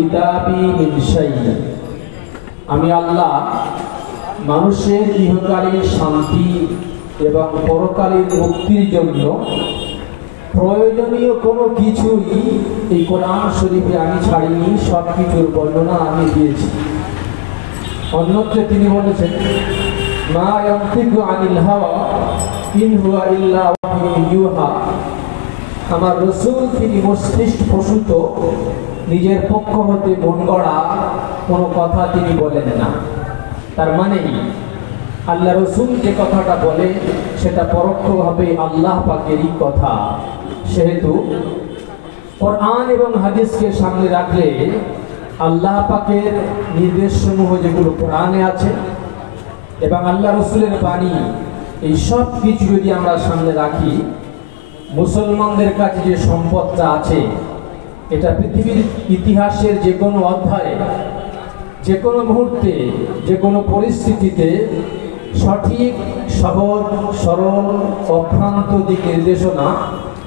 কিতাবি মিন শাই, আমি আল্লাহ মানুষের ইহকালীন শান্তি এবং পরকালীন মুক্তির জন্য প্রয়োজনীয় কোনো কিছুই এই কোরআন শরীফে আমি ছাড়িনি, সব কিছুর বর্ণনা আমি দিয়েছি। অন্যত্রে তিনি বলেছেন, মা ইয়ানতিকু আনিল হাওয়া ইন হুয়া ইল্লা ওয়াহয়ুন ইউহা, আমার রাসূল তিনি মস্তিষ্ক প্রসূত, নিজের পক্ষ হতে মন গড়া কোনো কথা তিনি বলেন না। তার মানে আল্লাহ রাসূল যে কথাটা বলে সেটা পরোক্ষভাবে আল্লাহ পাকেরই কথা। সেহেতু কোরআন এবং হাদিসকে সামনে রাখলে আল্লাহ পাকের নির্দেশসমূহ যেগুলো কোরআনে আছে এবং আল্লাহ রাসূলের বাণী, এই সব কিছু যদি আমরা সামনে রাখি, মুসলমানদের কাছে যে সম্পদটা আছে এটা পৃথিবীর ইতিহাসের যে কোনো অধ্যায়ে, যে কোনো মুহূর্তে, যে কোনো পরিস্থিতিতে সঠিক, সহজ, সরল, অভ্রান্ত দিক নির্দেশনা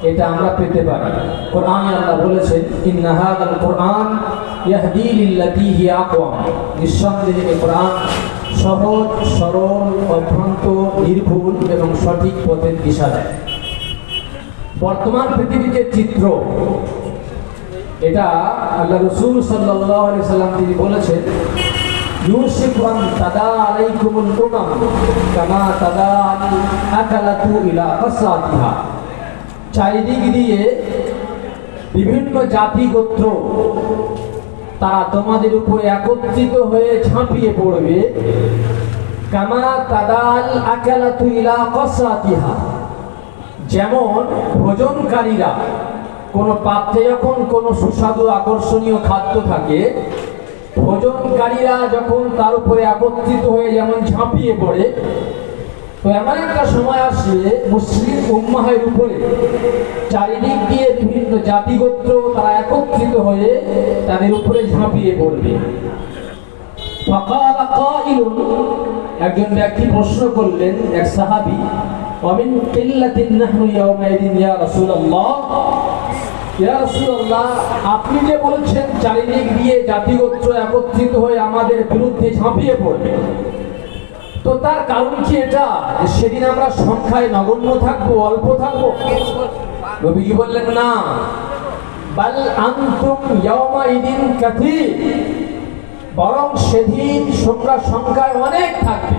এটা আমরা পেতে পারি। কোরআনে আল্লাহ বলেছেন, ইন্না হাযাল কোরআন ইয়াহদি লিল্লাতী হিয়া আকওয়াম, নিঃসন্দেহে এই কোরআন সহজ, সরল, অভ্রান্ত, নির্ভুল এবং সঠিক পথের দিশা দেয়। বর্তমান পৃথিবীর যে চিত্র, এটা আল্লাহ রাসূল সাল্লাল্লাহু আলাইহি সাল্লাম তিনি বলেছেন, ইউশিকু আন তাদা আলাইকুমুল উমাম কামা তাদা আল আকালাতু ইলা ফাসাতিহা, চারিদিক দিয়ে বিভিন্ন জাতি গোত্র তারা তোমাদের উপরে একত্রিত হয়ে ঝাঁপিয়ে পড়বে, কামা তাদা আল আকালাতু ইলা ফাসাতিহা, যেমন ভোজনকারীরা কোনো পাত্রে যখন কোনো সুস্বাদু আকর্ষণীয় খাদ্য থাকে, ভোজনকারীরা যখন তার উপরে একত্রিত হয়ে যেমন ঝাঁপিয়ে পড়ে, তো এমন একটা সময় আসলে মুসলিম উম্মাহের উপরে চারিদিক দিয়ে বিভিন্ন জাতিগোত্র তারা একত্রিত হয়ে তাদের উপরে ঝাঁপিয়ে পড়বে। ফাকালা কাইলুন, একজন ব্যক্তি প্রশ্ন করলেন, এক সাহাবী, ওয়ামিন কিল্লাতিন নাহনু ইয়াউমাইদিন ইয়া রাসূলুল্লাহ, ইয়া রাসূলুল্লাহ, আপনি যে বলছেন চারিদিক দিয়ে জাতিগোত্র একত্রিত হয়ে আমাদের বিরুদ্ধে ঝাঁপিয়ে পড়বে, তো তার কারণ কি এটা যে সেদিন আমরা সংখ্যায় নগণ্য থাকবো, অল্প থাকবো? নবীজি বললেন, না, বাল আনতুম ইয়াউমাইদিন কাসীর, বরং সেদিন তোমরা সংখ্যায় অনেক থাকবে।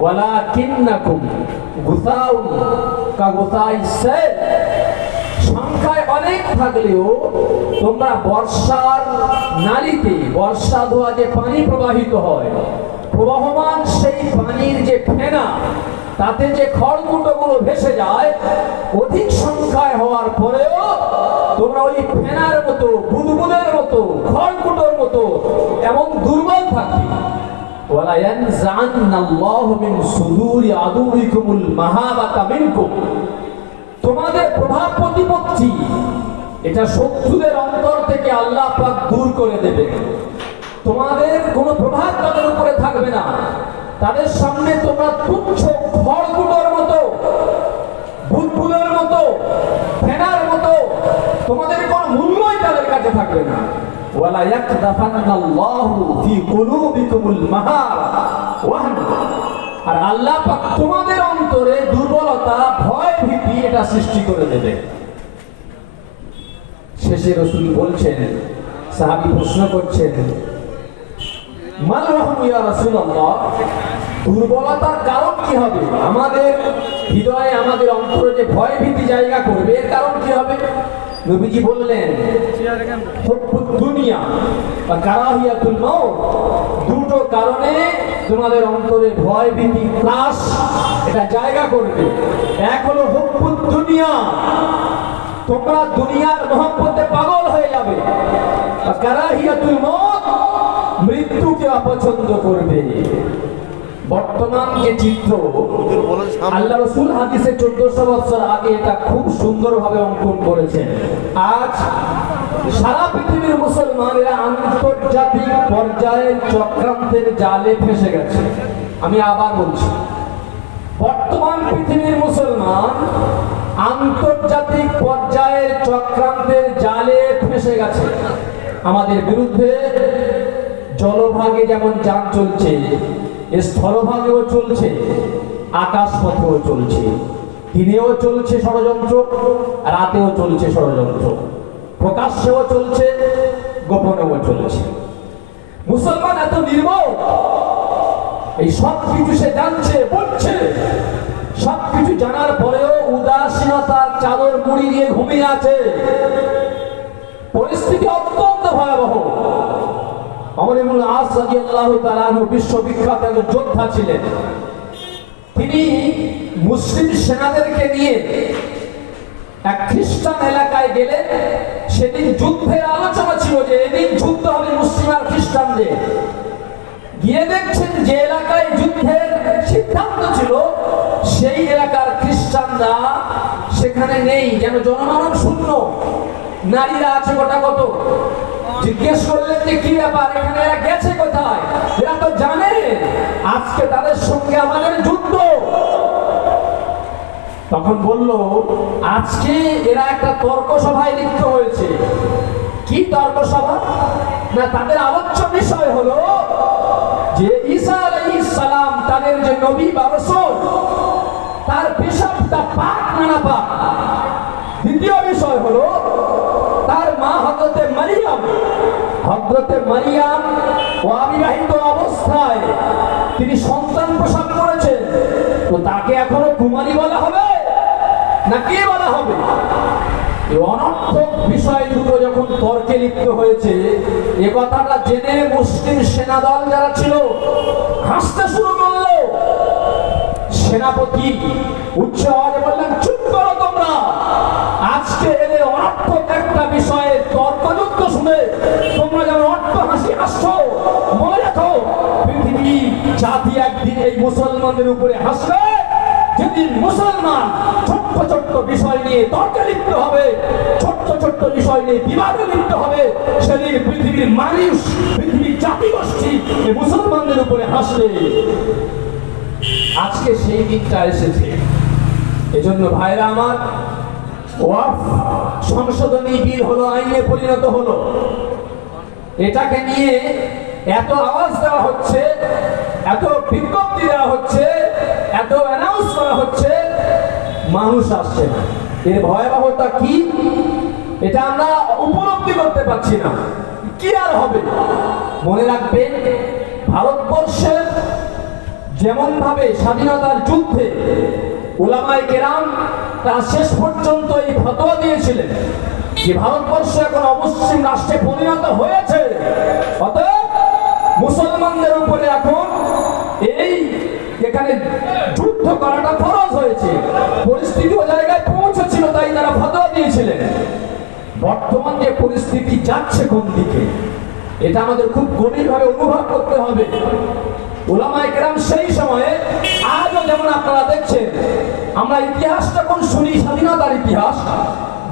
ওয়ালাকিন্নাকুম গুসাউন কাগুসাইস সাইল, সংখ্যায় অনেক থাকলেও তোমরা বর্ষার নালীতে, বর্ষা ধোয়া যে পানি প্রবাহিত হয়, প্রবাহমান সেই পানির যে ফেনা, তাতে যে খড়কুটোগুলো ভেসে যায়, অধিক সংখ্যায় হওয়ার পরেও তোমরা ওই ফেনার মতো, বুদবুদের মতো, খড়কুটোর মতো এমন দুর্বল থাকবে। ওয়ালা ইয়ানজান্নাল্লাহু মিন সুদুরি আদুইকুমুল মাহাবাতা মিনকুম, তোমাদের প্রভাব প্রতিপত্তি এটা শত্রুদের অন্তর থেকে আল্লাহ পাক দূর করে দেবে। তোমাদের কোনো প্রভাব তাদের উপরে থাকবে না, তাদের সামনে তোমরা তুচ্ছ খড়কুটোর মতো, বুদবুদের মতো, ফেনার মতো, তোমাদের কোনো মূল্যই তাদের কাছে থাকবে না। ওয়ালা ইয়াকদাফান্নাল্লাহু ফি কুলুবিকুমুল মাহারা ওয়াহন, আর আল্লাহ পাক তোমাদের অন্তরে দুর্বলতা, ভয়, ভীতি এটা সৃষ্টি করে দেবে। শেষে রাসূল বলছেন, সাহাবী প্রশ্ন করছেন, মাল রাহম ইয়া রাসূলুল্লাহ, দুর্বলতার কারণ কি হবে? আমাদের হৃদয়ে, আমাদের অন্তরে যে ভয় ভীতি জায়গা করবে, এর কারণ কি হবে? নবীজি বললেন, হুব্বুদ দুনিয়া ওয়া কারাহিয়াতুল মাউত, দুটো কারণে তোমাদের অন্তরে ভয় ভীতি, ক্লাস এটা জায়গা করবে। এক হলো হুব্বুদ দুনিয়া, তোমরা দুনিয়ার মহব্বতে পাগল হয়ে যাবে। আর কারাহিয়াতুল মউত, মৃত্যুকে অপছন্দ করবে। বর্তমান যে চিত্র, আল্লাহ রাসূল হাদিসে 1400 বছর আগে এটা খুব সুন্দরভাবে অঙ্কন করেছেন। আজ সারা পৃথিবীর মুসলমানেরা আন্তর্জাতিক পর্যায়ের চক্রান্তের জালে ফেসে গেছে। আমি আবার বলছি, বর্তমান পৃথিবীর মুসলমান আন্তর্জাতিক পর্যায়ের চক্রান্তের জালে ফেসে গেছে। আমাদের বিরুদ্ধে জলভাগে যেমন যান চলছে, স্থলভাগেও চলছে, আকাশ পথেও চলছে, দিনেও চলছে ষড়যন্ত্র, রাতেও চলছে ষড়যন্ত্র, প্রকাশ্যেও চলছে, গোপনেও চলছে। মুসলমান এত নির্মম, এই সব কিছু সে জানছে, বুঝছে, সব কিছু জানার পরেও উদাসীনতার চাদর মুড়ি দিয়ে ঘুমিয়ে আছে। পরিস্থিতি অত্যন্ত ভয়াবহ। আমর ইবনে আস রাদিয়াল্লাহু তাআলা আনহু বিশ্ববিখ্যাত একজন যোদ্ধা ছিলেন। তিনি মুসলিম সেনাদেরকে নিয়ে এক খ্রিস্টান এলাকায় গেলেন। সেদিন যুদ্ধের আলোচনা ছিল যে এদিন যুদ্ধ হবে মুসলিম আর খ্রিস্টানদের। গিয়ে দেখছেন যে এলাকায় যুদ্ধের সিদ্ধান্ত ছিল সেই এলাকার খ্রিস্টানরা সেখানে নেই, যেন জনমানব শূন্য। নারীরা আছে গোটা কত। জিজ্ঞেস করলেন যে কি ব্যাপার, এখানে এরা গেছে কোথায়? এরা তো জানে আজকে তাদের সঙ্গে আমাদের যুদ্ধ। তখন বলল, আজকে এরা একটা তর্ক সভায় লিপ্ত হয়েছে। কি তর্ক সভা? না, তাদের আলোচ্য বিষয় হলো যে ঈসা আলাইহিস সালাম তাদের যে নবী বা রাসূল, তার পেশাবটা পাক না নাপাক। দ্বিতীয় বিষয় হলো তার মা হযরতে মারিয়াম অবিবাহিত অবস্থায় তিনি সন্তান প্রসব করেছেন, তো তাকে এখনো কুমারী বলা হবে না কি বলা হবে? এই অনর্থক বিষয় দুটো যখন তর্কে লিপ্ত হয়েছে, এ কথাটা জেনে মুসলিম সেনাদল যারা ছিল হাসতে শুরু করলো। সেনাপতি উচ্চ আওয়াজে বললেন, চুপ করো তোমরা। আজকে এদের অনর্থক একটা বিষয়ে তর্কযুক্ত শুনে তোমরা যেমন অট্ট হাসি হাসছো, মনে রাখো পৃথিবী জাতি একদিন এই মুসলমানদের উপরে হাসবে। যেদিন মুসলমান ছোট্ট ছোট্ট বিষয় নিয়ে তর্কে লিপ্ত হবে, ছোট্ট ছোট্ট বিষয় নিয়ে বিবাদে লিপ্ত হবে, সেদিন পৃথিবীর মানুষ, পৃথিবীর জাতিগোষ্ঠী এই মুসলমানদের উপরে হাসবে। আজকে সেই দিনটা এসেছে। এজন্য ভাইরা আমার, ওয়াকফ সংশোধনী বিল হলো, আইনে পরিণত হলো। এটাকে নিয়ে এত আওয়াজ দেওয়া হচ্ছে, এত বিজ্ঞপ্তি দেওয়া হচ্ছে, এত অ্যানাউন্স করা হচ্ছে, মানুষ আসছে না। এর ভয়াবহতা কি এটা আমরা উপলব্ধি করতে পারছি না। কি আর হবে? মনে রাখবেন, ভারতবর্ষের যেমন ভাবে স্বাধীনতার যুদ্ধে উলামায়ে কেরাম তারা শেষ পর্যন্ত এই ফতোয়া দিয়েছিলেন যে ভারতবর্ষ এখন অমুসলিম রাষ্ট্রে পরিণত হয়েছে, অতএব মুসলমানদের উপরে এখন এই এখানে যুদ্ধ করাটা ফরজ হয়েছে। পরিস্থিতি ও জায়গায় পৌঁছেছিল, তাই তারা ফতোয়া দিয়েছিলেন। বর্তমান যে পরিস্থিতি যাচ্ছে কোন দিকে, এটা আমাদের খুব গভীরভাবে অনুভব করতে হবে। উলামায়ে কেরাম সেই সময়ে, আজও যেমন আপনারা দেখছেন, আমরা ইতিহাসটা কোন শুনি, স্বাধীনতার ইতিহাস,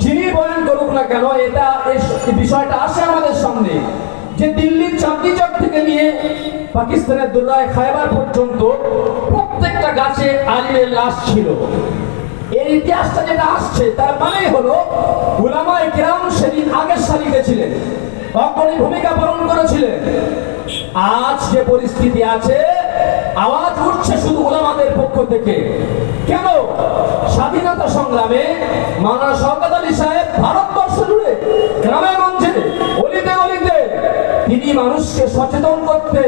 যিনি বয়ান করুক না কেন, এটা এই বিষয়টা আসে আমাদের সামনে যে দিল্লির চাঁদনি চক থেকে নিয়ে পাকিস্তানের দুর্রায় খায়বার পর্যন্ত প্রত্যেকটা গাছে আলিমের লাশ ছিল। এই ইতিহাসটা যেটা আসছে তার মানে হলো উলামায়ে কেরাম সেদিন আগের সারিতে ছিলেন, অগ্রণী ভূমিকা পালন করেছিলেন। আজ যে পরিস্থিতি আছে, আওয়াজ উঠছে শুধু উলামাদের পক্ষ থেকে। কেন? স্বাধীনতা সংগ্রামে মাওলানা শওকত আলী সাহেব ভারতবর্ষ জুড়ে গ্রামে গঞ্জে অলিতে গলিতে তিনি মানুষকে সচেতন করতে,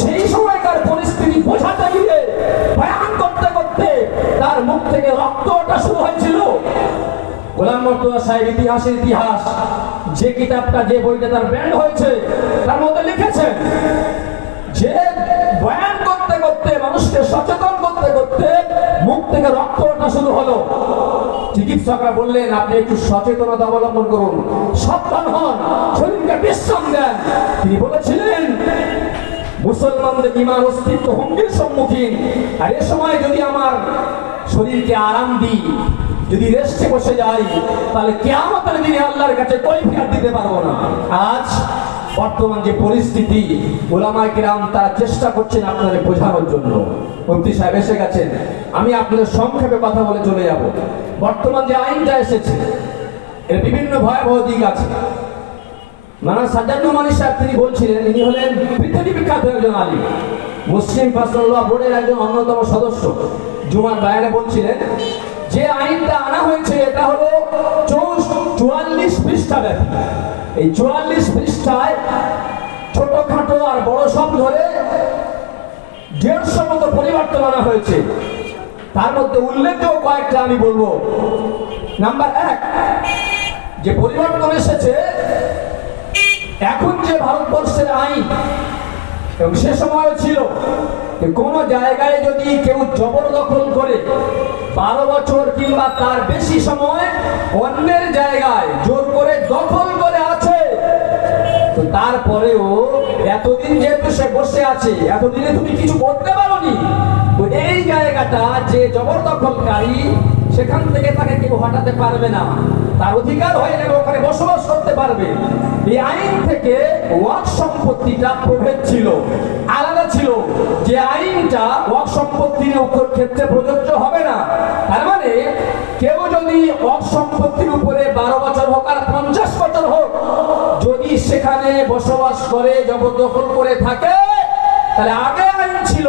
সেই সময়কার পরিস্থিতি বোঝাতে গিয়ে বয়ান করতে করতে তার মুখ থেকে রক্ত ওঠা শুরু হয়েছিল। গোলাম মর্তুজা সাহেব ইতিহাসের ইতিহাস যে কিতাবটা, যে বইটা তার ব্যান্ড হয়েছে, তার মধ্যে লিখেছেন যে বয়ান করতে করতে, মানুষকে সচেতন করতে করতে মুখ থেকে রক্ত ওঠা শুরু হলো। চিকিৎসকরা বললেন, আপনি একটু সচেতনতা অবলম্বন করুন, সাবধান হন, শরীরকে বিশ্রাম দেন। তিনি বলেছিলেন, মুসলমানদের ঈমান অস্তিত্ব হুমকির সম্মুখীন, আর এ সময় যদি আমার শরীরকে আরাম দিই, যদি রেস্টে বসে যাই, তাহলে কিয়ামতের দিনে আল্লাহর কাছে কৈফিয়ত দিতে পারবো না। আজ বর্তমান যে পরিস্থিতি, উলামায়ে কেরাম তারা চেষ্টা করছেন আপনাদের বোঝানোর জন্য। মুফতি সাহেব এসে গেছেন, আমি আপনাদের সংক্ষেপে কথা বলে চলে যাব। বর্তমান যে আইনটা এসেছে এর বিভিন্ন ভয়াবহ দিক আছে। মানা সাজ্জাদ নোমানী সাহেব তিনি বলছিলেন, ইনি হলেন পৃথিবী বিখ্যাত একজন আলিম, মুসলিম পার্সোনাল বোর্ডের একজন অন্যতম সদস্য। জুমার বায়ানে বলছিলেন যে আইনটা আনা হয়েছে এটা হলো 44 পৃষ্ঠা ব্যাপী। এই 44 পৃষ্ঠায় ছোটখাটো আর বড় সব ধরে 150 মতো পরিবর্তন আনা হয়েছে। তার মধ্যে উল্লেখযোগ্য কয়েকটা আমি বলবো। নাম্বার 1, যে পরিবর্তন এসেছে, এখন যে ভারতবর্ষের আইন এবং সে সময়ও ছিল যে কোনো জায়গায় যদি কেউ জবরদখল করে 12 বছর কিংবা তার বেশি সময় অন্যের জায়গায় জোর করে দখল করে আছে, তো তারপরেও এতদিন যেহেতু সে বসে আছে, এতদিনে তুমি কিছু করতে পারোনি, তো এই জায়গাটা যে জবরদখলকারী সেখান থেকে তাকে কেউ হটাতে পারবে না, তার অধিকার হয়ে যাবে, ওখানে বসবাস করতে পারবে। এই আইন থেকে ওয়াক্ফ সম্পত্তিটা প্রভেদ ছিল, আলাদা ছিল, যে আইনটা ওয়াক্ফ সম্পত্তির উপর ক্ষেত্রে প্রযোজ্য হবে না। তার মানে কেউ যদি ওয়াক্ফ সম্পত্তির উপরে 12 বছর হোক আর 50 বছর হোক, যদি সেখানে বসবাস করে জবরদখল করে থাকে, তাহলে আগে আইন ছিল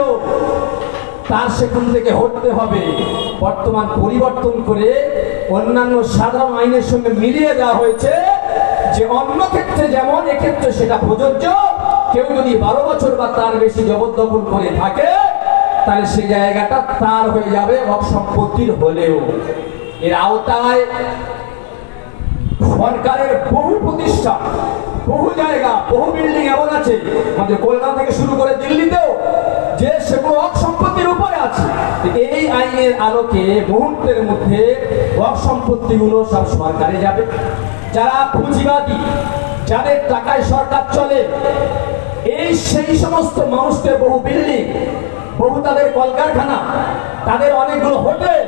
তার সেখান থেকে হটতে হবে। বর্তমান পরিবর্তন করে অন্যান্য সাধারণ আইনের সঙ্গে মিলিয়ে দেওয়া হয়েছে যে অন্য ক্ষেত্রে যেমন এক্ষেত্রে সেটা প্রযোজ্য। কেউ যদি 12 বছর বা তার বেশি জবরদখল করে থাকে, তাহলে সেই জায়গাটা তার হয়ে যাবে ওয়াক্ফ সম্পত্তির হলেও। এর আওতায় সরকারের বহু প্রতিষ্ঠান, বহু জায়গা, বহু বিল্ডিং এমন আছে আমাদের কলকাতা থেকে শুরু করে দিল্লিতেও, যে সেগুলো ওয়াক্ফ সম্পত্তির উপরে আছে। এই আইনের আলোকে মুহূর্তের মধ্যে ওয়াক্ফ সম্পত্তিগুলো সব সরকারে যাবে। যারা পুঁজিবাদী, যাদের টাকায় সরকার চলে, এই সেই সমস্ত মানুষদের বহু বিল্ডিং, বহু তাদের কলকারখানা, তাদের অনেকগুলো হোটেল,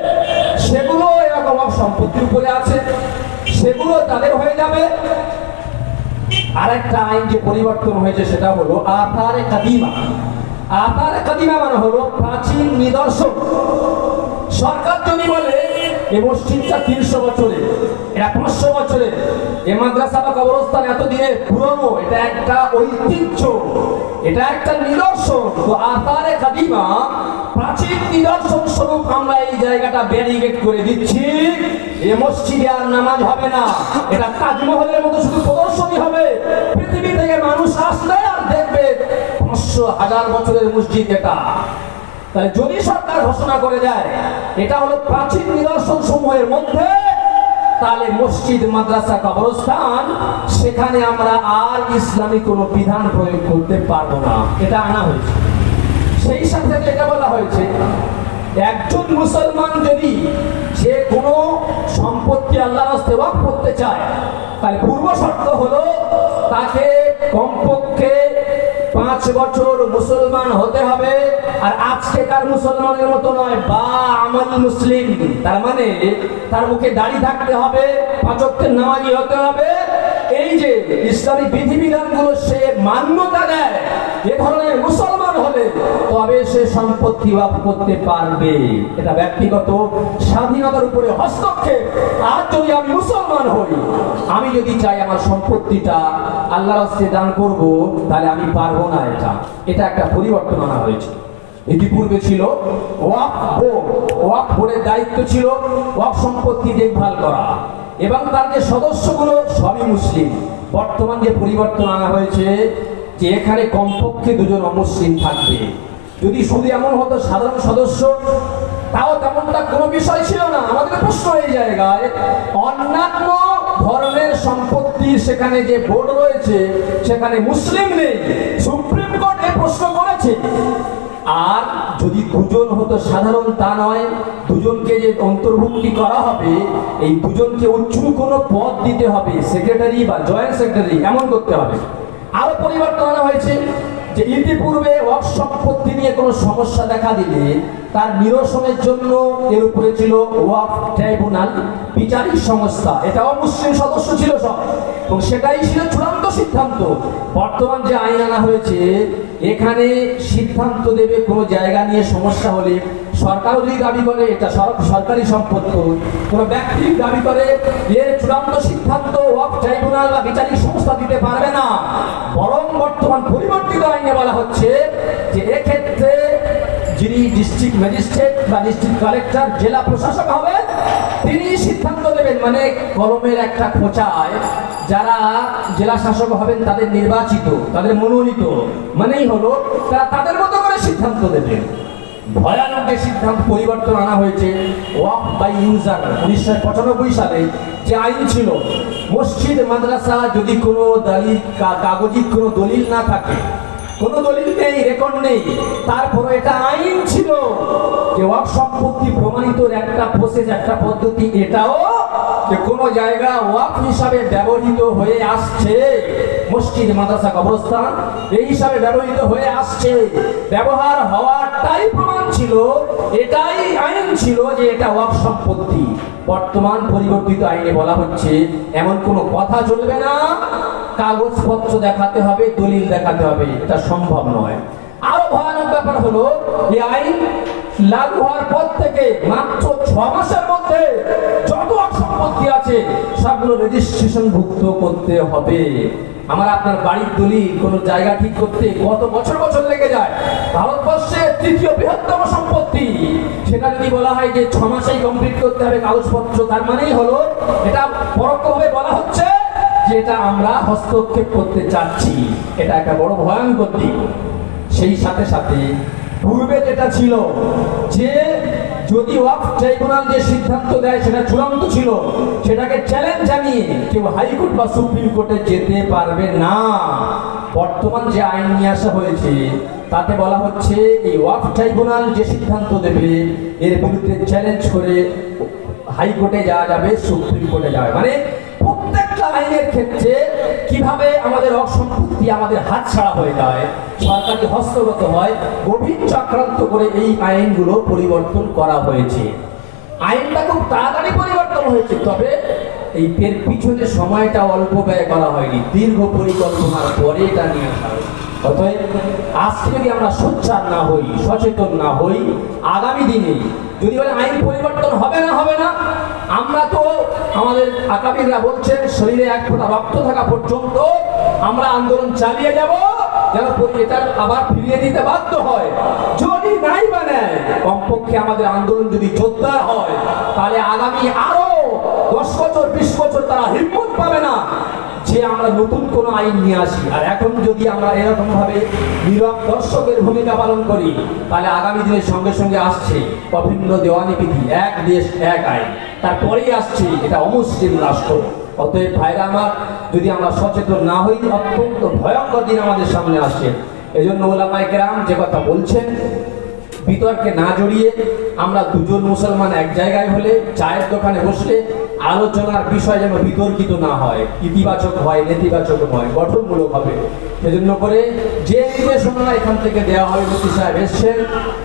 সেগুলো এরকম ওয়াক্ফ সম্পত্তির উপরে আছে, সেগুলো তাদের হয়ে যাবে। আরেকটা আইন যে পরিবর্তন হয়েছে সেটা হলো আথারে কাদিমা। আথারে কাদিমা মানে হলো প্রাচীন নিদর্শন। সরকার যদি বলে এই মসজিদটা 300 বছরের, এটা 500 বছরের, এই মাদ্রাসা বা কবরস্থান এতদিনের পুরনো, এটা একটা ঐতিহ্য, এটা একটা নিদর্শন, তো আথারে কাদিমা প্রাচীন নিদর্শন স্বরূপ আমরা এই জায়গাটা ব্যারিকেড করে দিচ্ছি। এই মসজিদে আর নামাজ হবে না, এটা তাজমহলের মতো শুধু প্রদর্শনী হবে। পৃথিবী থেকে মানুষ আসলে আর দেখবে 500,000 বছরের মসজিদ এটা। তাই যদি সরকার ঘোষণা করে দেয় এটা হলো প্রাচীন নিদর্শন সমূহের মধ্যে, তাহলে মসজিদ, মাদ্রাসা, কবরস্থান, সেখানে আমরা আর ইসলামী কোনো বিধান প্রয়োগ করতে পারবো না, এটা আনা হয়েছে। সেই সাথে এটা বলা হয়েছে একজন মুসলমান যদি যে কোনো সম্পত্তি আল্লাহর রাস্তায় ওয়াকফ করতে চায়, তাহলে পূর্ব শর্ত হলো তাকে কমপক্ষে 5 বছর মুসলমান হতে হবে। আর আজকেকার মুসলমানের মতো নয়, বা আমাল মুসলিম, তার মানে তার মুখে দাড়ি থাকতে হবে, 5 ওয়াক্তের নামাজি হতে হবে। এই যে ইসলামী বিধিবিধানগুলো সে মান্যতা দেয়, এ ধরনের মুসলমান হলে তবে সে সম্পত্তি ওয়াকফ করতে পারবে। এটা ব্যক্তিগত স্বাধীনতার উপরে হস্তক্ষেপ। আর যদি আমি মুসলমান হই, আমি যদি চাই আমার সম্পত্তিটা আল্লাহর রাস্তায় দান করব, তাহলে আমি পারবো না। এটা একটা পরিবর্তন আনা হয়েছে। ইতিপূর্বে ছিল ওয়াকফ বোর্ড, ওয়াকফ বোর্ডের দায়িত্ব ছিল ওয়াকফ সম্পত্তি দেখভাল করা, এবং তার যে সদস্যগুলো সবই মুসলিম। বর্তমান যে পরিবর্তন আনা হয়েছে যে এখানে কমপক্ষে 2 জন অমুসলিম থাকবে। যদি শুধু এমন হতো সাধারণ সদস্য, তাও তেমনটা কোনো বিষয় ছিল না। আমাদের প্রশ্ন এই জায়গায়, অন্যান্য ধরনের সম্পত্তি সেখানে যে বোর্ড রয়েছে সেখানে মুসলিম নেই, সুপ্রিম কোর্ট এই প্রশ্ন করেছে। আর যদি 2 জন হতো সাধারণ, তা নয়, 2 জনকে যে অন্তর্ভুক্তি করা হবে, এই 2 জনকে উচ্চ কোনো পদ দিতে হবে, সেক্রেটারি বা জয়েন্ট সেক্রেটারি, এমন করতে হবে। আরো পরিবর্তন আনা হয়েছে যে ইতিপূর্বে ওয়াকফ সম্পত্তি নিয়ে কোনো সমস্যা দেখা দিলে তার নিরসনের জন্য এর উপরে ছিল ওয়াকফ ট্রাইব্যুনাল, বিচারিক সংস্থা। এটাও মুসলিম সদস্য ছিল সব, এবং সেটাই ছিল চূড়ান্ত সিদ্ধান্ত। বর্তমান যে আইন আনা হয়েছে, এখানে সিদ্ধান্ত দেবে কোনো জায়গা নিয়ে সমস্যা হলে সরকারও যদি দাবি করে এটা সরকারি সম্পদ, কোনো ব্যক্তি দাবি করে এর চূড়ান্ত সিদ্ধান্ত ওয়াকফ ট্রাইব্যুনাল বা বিচারিক সংস্থা দিতে পারবে না, বরং বর্তমান পরিবর্তিত আইনে বলা হচ্ছে যে এক্ষেত্রে যিনি ডিস্ট্রিক্ট ম্যাজিস্ট্রেট বা ডিস্ট্রিক্ট কালেক্টর, জেলা প্রশাসক হবে, তিনি সিদ্ধান্ত দেবেন। মানে কলমের একটা খোঁচায় যারা জেলা শাসক হবেন তাদের নির্বাচিত, তাদের মনোনীত, মানেই হলো তারা তাদের মতো করে সিদ্ধান্ত দেবেন। ভয়ানক যে সিদ্ধান্ত পরিবর্তন আনা হয়েছে ওয়াকফ বাই ইউজার 1995 সালে যে আইন ছিল, মসজিদ মাদ্রাসা যদি কোনো কাগজি কোনো দলিল না থাকে, কোনো দলিল নেই, রেকর্ড নেই, তারপরে এটা আইন ছিল যে ওয়াকফ সম্পত্তি প্রমাণিত একটা প্রসেস, একটা পদ্ধতি, এটাও যে কোনো জায়গা ওয়াকফ হিসাবে ব্যবহৃত হয়ে আসছে, মসজিদ মাদ্রাসা কবরস্থান এই হিসাবে ব্যবহৃত হয়ে আসছে, ব্যবহার হওয়াটাই প্রমাণ ছিল, এটাই আইন ছিল যে এটা ওয়াকফ সম্পত্তি। বর্তমান পরিবর্তিত আইনে বলা হচ্ছে এমন কোনো কথা চলবে না, কাগজপত্র দেখাতে হবে, দলিল দেখাতে হবে, এটা সম্ভব নয়। আরো ভয়ানক ব্যাপার হলো এই আইন লাগু হওয়ার পর থেকে মাত্র 6 মাসের মধ্যে যত সম্পত্তি আছে সবগুলো রেজিস্ট্রেশন ভুক্ত করতে হবে। আমার আপনার বাড়ির দলিল কোনো জায়গা ঠিক করতে কত বছর বছর লেগে যায়। ভারতবর্ষের 3য় বৃহত্তম সম্পত্তি, সেটা যদি বলা হয় যে 6 মাসেই কমপ্লিট করতে হবে কাগজপত্র, তার মানেই হলো এটা পরোক্ষভাবে বলা হচ্ছে যে এটা আমরা হস্তক্ষেপ করতে চাচ্ছি। এটা একটা বড় ভয়ঙ্কর দিক। সেই সাথে সাথে পূর্বে যেটা ছিল যে যদি ওয়াকফ ট্রাইব্যুনাল যে সিদ্ধান্ত দেয় সেটা চূড়ান্ত ছিল, সেটাকে চ্যালেঞ্জ জানিয়ে কেউ হাইকোর্ট বা সুপ্রিম কোর্টে যেতে পারবে না। বর্তমান যে আইন নিয়ে আসা হয়েছে তাতে বলা হচ্ছে এই ওয়াকফ ট্রাইব্যুনাল যে সিদ্ধান্ত দেবে এর বিরুদ্ধে চ্যালেঞ্জ করে হাইকোর্টে যাওয়া যাবে, সুপ্রিম কোর্টে যাবে। মানে প্রত্যেকটা আইনের ক্ষেত্রে কিভাবে আমাদের অসম্পত্তি আমাদের হাতছাড়া হয়ে যায়, সরকারি হস্তগত হয়, গভীর চক্রান্ত করে এই আইনগুলো পরিবর্তন করা হয়েছে। আইনটা খুব তাড়াতাড়ি পরিবর্তন হয়েছে, তবে এই এর পিছনে সময়টা অল্প ব্যয় করা হয়নি, দীর্ঘ পরিকল্পনার পরে এটা নিয়ে আসা হয়। অতএব আজকে যদি আমরা সোচ্চার না হই, সচেতন না হই, আগামী দিনে যদি বলে আইন পরিবর্তন হবে না, আমরা তো আমাদের আকাবিররা বলছেন শরীরে 1 ফোঁটা রক্ত থাকা পর্যন্ত আমরা আন্দোলন চালিয়ে যাব, যেন এটা আবার ফিরিয়ে দিতে বাধ্য হয়। যদি নাই মানে কমপক্ষে আমাদের আন্দোলন যদি জোরদার হয়, তাহলে আগামী আরো 10 বছর 20 বছর তারা হিম্মত পাবে না যে আমরা নতুন কোনো আইন নিয়ে আসি। আর এখন যদি আমরা এরকম ভাবে নীরব দর্শকের ভূমিকা পালন করি, তাহলে আগামী দিনের সঙ্গে সঙ্গে আসছে অভিন্ন দেওয়ানি বিধি, এক দেশ এক আইন, তারপরেই আসছে এটা অমুসলিম রাষ্ট্র। অতএব ভাইরা আমার, যদি আমরা সচেতন না হই অত্যন্ত ভয়ঙ্কর দিন আমাদের সামনে আসছে। এজন্য ওলামায়ে কেরাম যে কথা বলছেন, বিতর্কে না জড়িয়ে আমরা দুজন মুসলমান এক জায়গায় হলে চায়ের দোকানে বসলে আলোচনার বিষয় যেন বিতর্কিত না হয়, ইতিবাচক হয়, নেতিবাচক হয়, গঠনমূলক হবে। সেজন্য করে যে নির্দেশনা এখান থেকে দেওয়া হয়, মুফতি সাহেব এসছেন,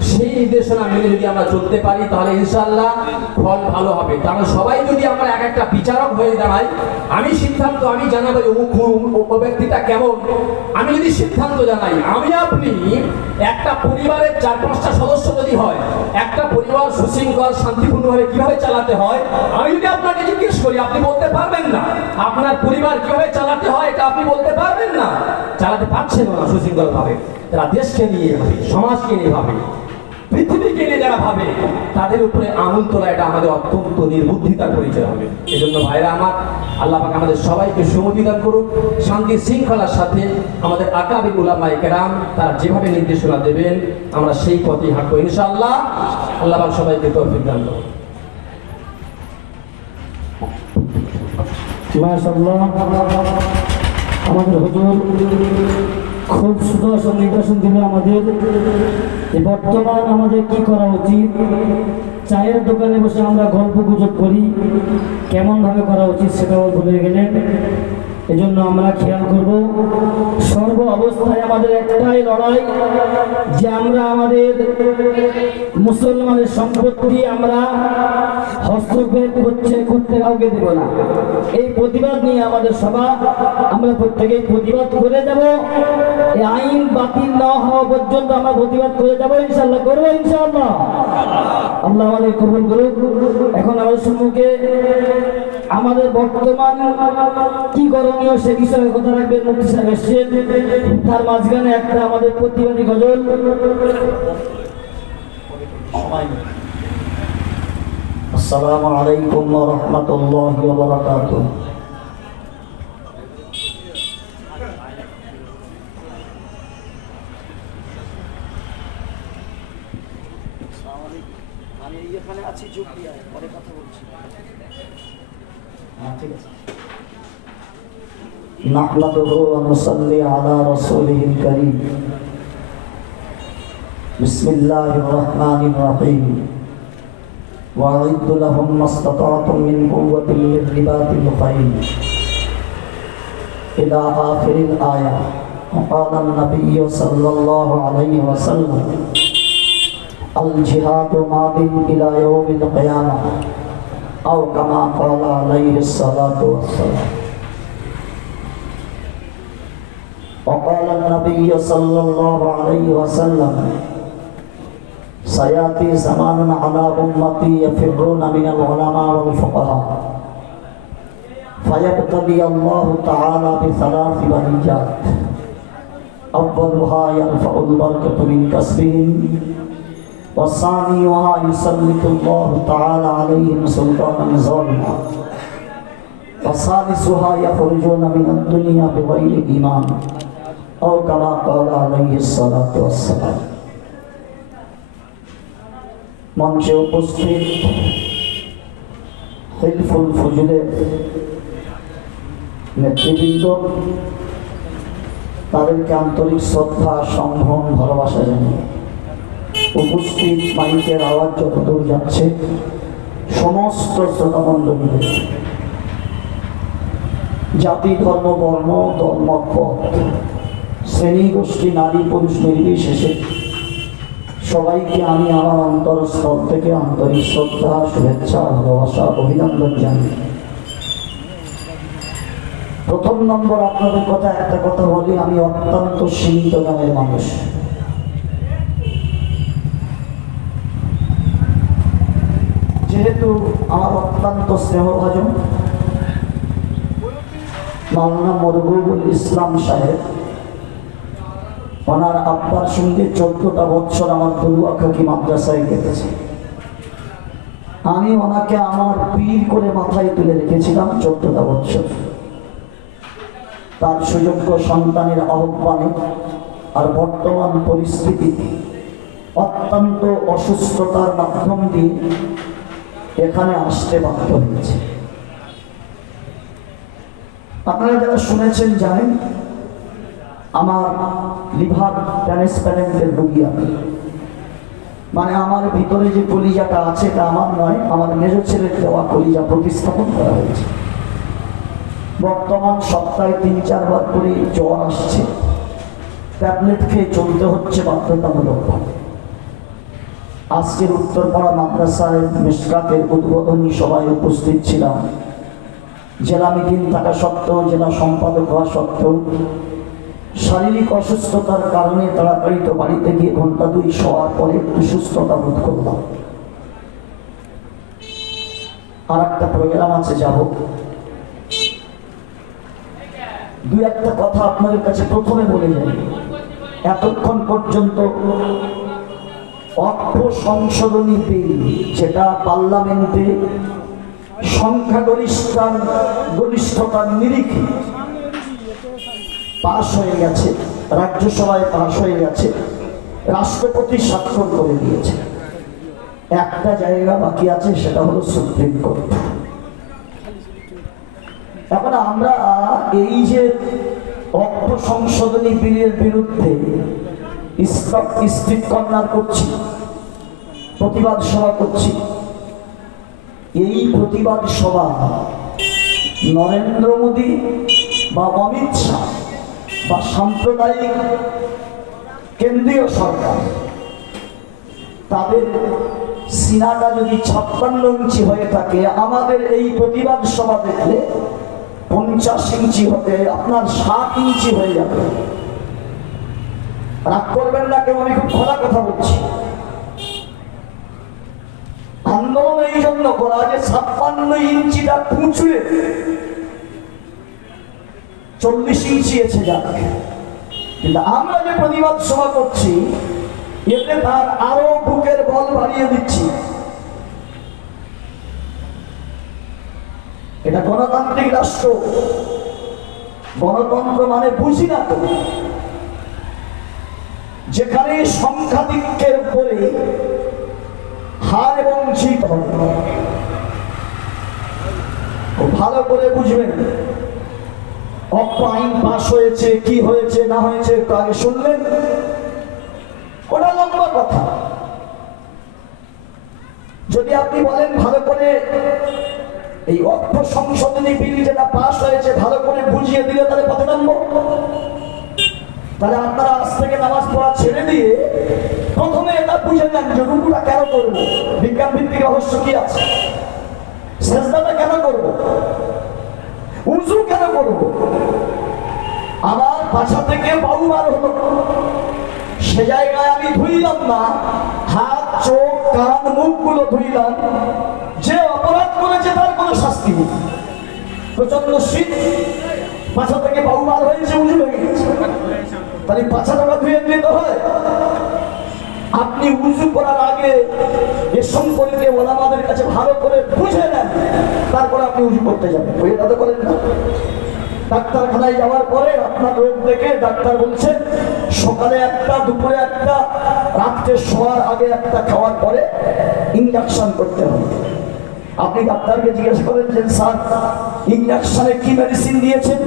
সেই নির্দেশনা মেনে যদি আমরা চলতে পারি তাহলে ইনশাআল্লাহ ফল ভালো হবে। কারণ সবাই যদি আমরা এক একটা বিচারক হয়ে দাঁড়াই, আমি সিদ্ধান্ত আমি জানাবো ও ব্যক্তিটা কেমন, আমি যদি সিদ্ধান্ত জানাই, আমি আপনি একটা পরিবারের 4-5টা সদস্য যদি হয়, একটা পরিবার সুশৃঙ্খল শান্তিপূর্ণভাবে কিভাবে চালাতে হয়, আমি যদি আপনাকে জিজ্ঞেস করি, আপনি বলতে পারবেন না। আপনার পরিবার কিভাবে চালাতে হয় এটা আপনি বলতে পারবেন না, চালাতে পারছেন না সুশৃঙ্খল ভাবে। যারা দেশকে নিয়ে ভাবে, সমাজকে নিয়ে ভাবে, পৃথিবীকে নিয়ে যারা ভাবে, তাদের উপরে আঙুল তোলা এটা আমাদের অত্যন্ত নির্বুদ্ধিতার পরিচয় হবে। এই জন্য ভাইরা আমার, আল্লাহ পাক আমাদের সবাইকে সুমতি দান করুক, শান্তি শৃঙ্খলার সাথে আমাদের আকাবির উলামায়ে কেরাম তারা যেভাবে নির্দেশনা দেবেন আমরা সেই পথেই হাঁটবো ইনশাআল্লাহ। আল্লাহ পাক সবাইকে তৌফিক দান করুন। মাশাআল্লাহ, আমাদের হুজুর খুব সুদর্শন নির্দেশন দিল আমাদের যে বর্তমান আমাদের কি করা উচিত। চায়ের দোকানে বসে আমরা গল্প গুজব করি, কেমনভাবে করা উচিত সেটাও বলে গেলেন। এজন্য আমরা খেয়াল করব, সর্ব অবস্থায় আমাদের একটাই লড়াই যে আমরা আমাদের মুসলমানের সম্পত্তি আমরা হস্তক্ষেপ করতে কাউকে দেব না। এই প্রতিবাদ নিয়ে আমাদের সভা, আমরা প্রত্যেকেই প্রতিবাদ করে যাব। এই আইন বাতিল না হওয়া পর্যন্ত আমরা প্রতিবাদ করে যাব, ইনশাআল্লাহ করবো, ইনশাআল্লাহ। আল্লাহ আমাদের কবুল করুক। এখন আমাদের সম্মুখে আমাদের বর্তমান কি করণীয় সে বিষয়ে কথা রাখবেন মুফতি সাহেব এসেছেন। তার মাঝখানে একটা আমাদের প্রতিবাদী গজল। আসসালামু আলাইকুম ওয়া রাহমাতুল্লাহি ওয়া বারাকাতুহু। আমি এখানে আছি, যোগ দিয়ে পরে কথা বলছি। ঠিক আছে। নাহমাদুহু ওয়া নুসাল্লি আলা রাসূলিল কারীম। বিসমিল্লাহির রাহমানির রাহিম। وأعدوا لهم ما استطعتم من قوة من رباط الخيل إلى آخر الآية. وقال النبي صلى الله عليه وسلم الجهاد ماض إلى يوم القيامة أو كما قال عليه الصلاة والسلام. وقال النبي صلى الله عليه وسلم سيأتي زمان على أمتي يفرون من العلماء والفقهاء فيبتلي الله تعالى بثلاث بليات. أولها يرفع البركة من كسبهم، والثانيها يسلط الله تعالى عليهم سلطانا ظالما، والثالثها يخرجون من الدنيا بغير إيمان أو كما قال عليه الصلاة والسلام. মঞ্চে উপস্থিত হিলফুল ফুজুলের নেতৃবৃন্দ, তাদেরকে আন্তরিক শ্রদ্ধা, সম্ভ্রম, ভালোবাসা জানিয়ে উপস্থিত মাইকের আওয়াজ যতদূর যাচ্ছে সমস্ত শ্রোতামণ্ডলীদের জাতি, ধর্ম, বর্ণ, দলমত, পথ, শ্রেণী, গোষ্ঠী, নারী, পুরুষ নির্বিশেষে সবাইকে আমি আমার অন্তরস্থল থেকে আন্তরিক শ্রদ্ধা, শুভেচ্ছা, ভালোবাসা, অভিনন্দন জানাই। প্রথম নম্বর, আপনাদের কথা একটা কথা বলি, আমি অত্যন্ত সীমিত জ্ঞানের মানুষ। যেহেতু আমার অত্যন্ত স্নেহভাজন মাওলানা মরবুবুল ইসলাম সাহেব, ওনার আব্বার সঙ্গে 14টা বছর আমার দলুয়াখাকি মাদ্রাসায় কেটেছে। আমি ওনাকে আমার পীর করে মাথায় তুলে রেখেছিলাম 14টা বছর। তার সুযোগ্য সন্তানের আহ্বানে আর বর্তমান পরিস্থিতিতে অত্যন্ত অসুস্থতার মাধ্যম দিয়ে এখানে আসতে বাধ্য হয়েছে। আপনারা যারা শুনেছেন জানেন, আমার লিভার ট্রান্সপ্ল্যান্টের রোগী আমি, মানে আমার ভিতরে যে কলিজাটা আছে তা আমার নয়, আমার মেজ ছেলের দেওয়া কলিজা প্রতিস্থাপন করা হয়েছে। বর্তমান সপ্তাহে 3-4 বার করে জ্বর আসছে, ট্যাবলেট খেয়ে চলতে হচ্ছে বাধ্যতামূলক। আজকের উত্তরপাড়া মাদ্রাসায় মিশকাতের উদ্বোধনী সভায় উপস্থিত ছিলাম। জেলা মিটিং থাকা সত্ত্বেও, জেলা সম্পাদক হওয়া সত্ত্বেও শারীরিক অসুস্থতার কারণে তাড়াতাড়ি তো বাড়িতে গিয়ে ঘন্টা 2 শোয়ার পরে একটু সুস্থতা বোধ করলাম। আর একটা প্রোগ্রাম আছে, যাব। 2-1টা কথা আপনাদের কাছে প্রথমে বলে যাই। এতক্ষণ পর্যন্ত অর্থ সংশোধনী বিল, যেটা পার্লামেন্টে সংখ্যাগরিষ্ঠতার নিরিখে পাশ হয়ে গেছে, রাজ্যসভায় পাশ হয়ে গেছে, রাষ্ট্রপতি স্বাক্ষর করে দিয়েছে। একটা জায়গা বাকি আছে, সেটা হলো সুপ্রিম কোর্ট। এখন আমরা এই যে অর্থ সংশোধনী বিলের বিরুদ্ধে স্ট্রিট কর্নার করছি, প্রতিবাদ সভা করছি, এই প্রতিবাদ সভা নরেন্দ্র মোদী বা অমিত শাহ বা সাম্প্রদায়িক কেন্দ্রীয় সরকার তাদের সিনাটা যদি 56 ইঞ্চি হয়ে থাকে, আমাদের এই প্রতিবাদ সভা দেখলে 50 ইঞ্চি হতে আপনার 60 ইঞ্চি হয়ে যাবে। রাগ করবেন না কেউ, আমি খুব খোলা কথা বলছি। আন্দোলন এই জন্য করা যে 56 ইঞ্চিটা পুঁচড়ে 40 ইঞ্চি এসে যাবে। কিন্তু আমরা যে প্রতিবাদ সভা করছি এতে তার আরো বুকের বল বাড়িয়ে দিচ্ছি। এটা গণতান্ত্রিক রাষ্ট্র, গণতন্ত্র মানে বুঝি না তো, যেখানে সংখ্যাধিক্যের উপরে হার এবং জিত হবে। ভালো করে বুঝবেন, অক্ষ আইন পাশ হয়েছে, কি হয়েছে না হয়েছে একটু আগে শুনলেন, ওটা লম্বা কথা। যদি আপনি বলেন ভালো করে এই অর্থ সংশোধনী বিল যেটা পাশ হয়েছে ভালো করে বুঝিয়ে দিলে তাহলে পথে নামবো। তাহলে আপনারা আজ থেকে নামাজ পড়া ছেড়ে দিয়ে প্রথমে এটা বুঝে নেন যে রুকুটা কেন করবো, বিজ্ঞান ভিত্তিক রহস্য কি আছে, সেজদাটা কেন করবো, উযু কেন করবো, আমার পাছা থেকে বায়ু বার হলো, সে জায়গায় আমি ধুইলাম না, হাত চোখ কান মুখগুলো ধুইলাম। যে অপরাধ করেছে তার কোনো শাস্তি নেই। প্রচন্ড শীত, পাছা থেকে বায়ু বার হয়েছে, উজু হয়ে গেছে, তাহলে পাছাটা ধুয়ে দিতে হয়। আপনি উজু করার আগে এ সম্পর্কে ওলামাদের কাছে ভালো করে বুঝে নেন, তারপরে আপনি উজু করতে যাবেন। এটা তো করেন না। ডাক্তারখানায় যাওয়ার পরে আপনার রোগ দেখে ডাক্তার বলছেন সকালে একটা, দুপুরে একটা, রাত্রে শোয়ার আগে একটা, খাওয়ার পরে ইনজেকশন করতে হবে। আপনি ডাক্তারকে জিজ্ঞেস করেন যে স্যার ইনজেকশনে কি মেডিসিন দিয়েছেন,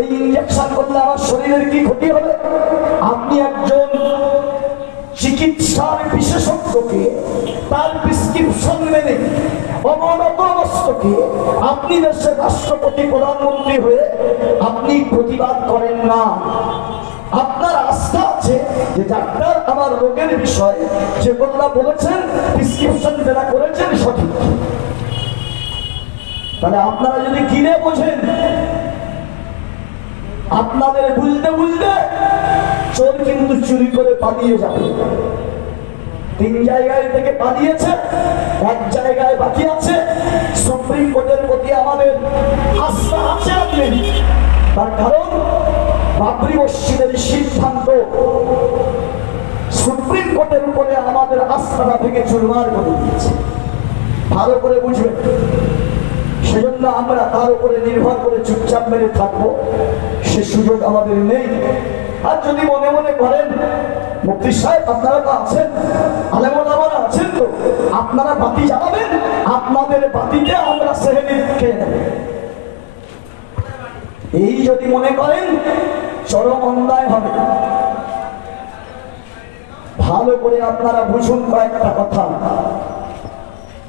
এই ইনজেকশন করলে আমার শরীরের কি ক্ষতি হবে? আপনি একজন চিকিৎসার বিশেষজ্ঞকে তার প্রেসক্রিপশন মেনে অবনতমস্তকে আপনি দেশের রাষ্ট্রপতি প্রধানমন্ত্রী হয়ে আপনি প্রতিবাদ করেন না। আপনার আস্থা আছে যে ডাক্তার আমার রোগের বিষয়ে যে কথা বলেছেন, প্রেসক্রিপশন যারা করেছেন সঠিক। তাহলে আপনারা যদি কিনে বোঝেন, আপনাদের বুঝতে বুঝতে চোর কিন্তু চুরি করে পালিয়ে যাবে। 3 জায়গায় থেকে পালিয়েছে, 1 জায়গায় বাকি আছে। সুপ্রিম কোর্টের প্রতি আমাদের আস্থা আছে আপনি, তার কারণ বাবরি মসজিদের সিদ্ধান্ত সুপ্রিম কোর্টের উপরে আমাদের আস্থাটা থেকে চুরমার করে দিয়েছে। ভালো করে বুঝবেন, সেজন্য আমরা তার উপরে নির্ভর করে চুপচাপ মেরে থাকবো, সে সুযোগ আমাদের নেই। আর যদি মনে মনে করেন মুফতি সাহেব আপনারা তো আছেন, আলেম ওলামারা আছেন, তো আপনারা বাতি জ্বালাবেন, আপনাদের বাতিতে আমরা সেহরি খেয়ে নেব, এই যদি মনে করেন চরম অন্যায় হবে। ভালো করে আপনারা বুঝুন কয়েকটা কথা।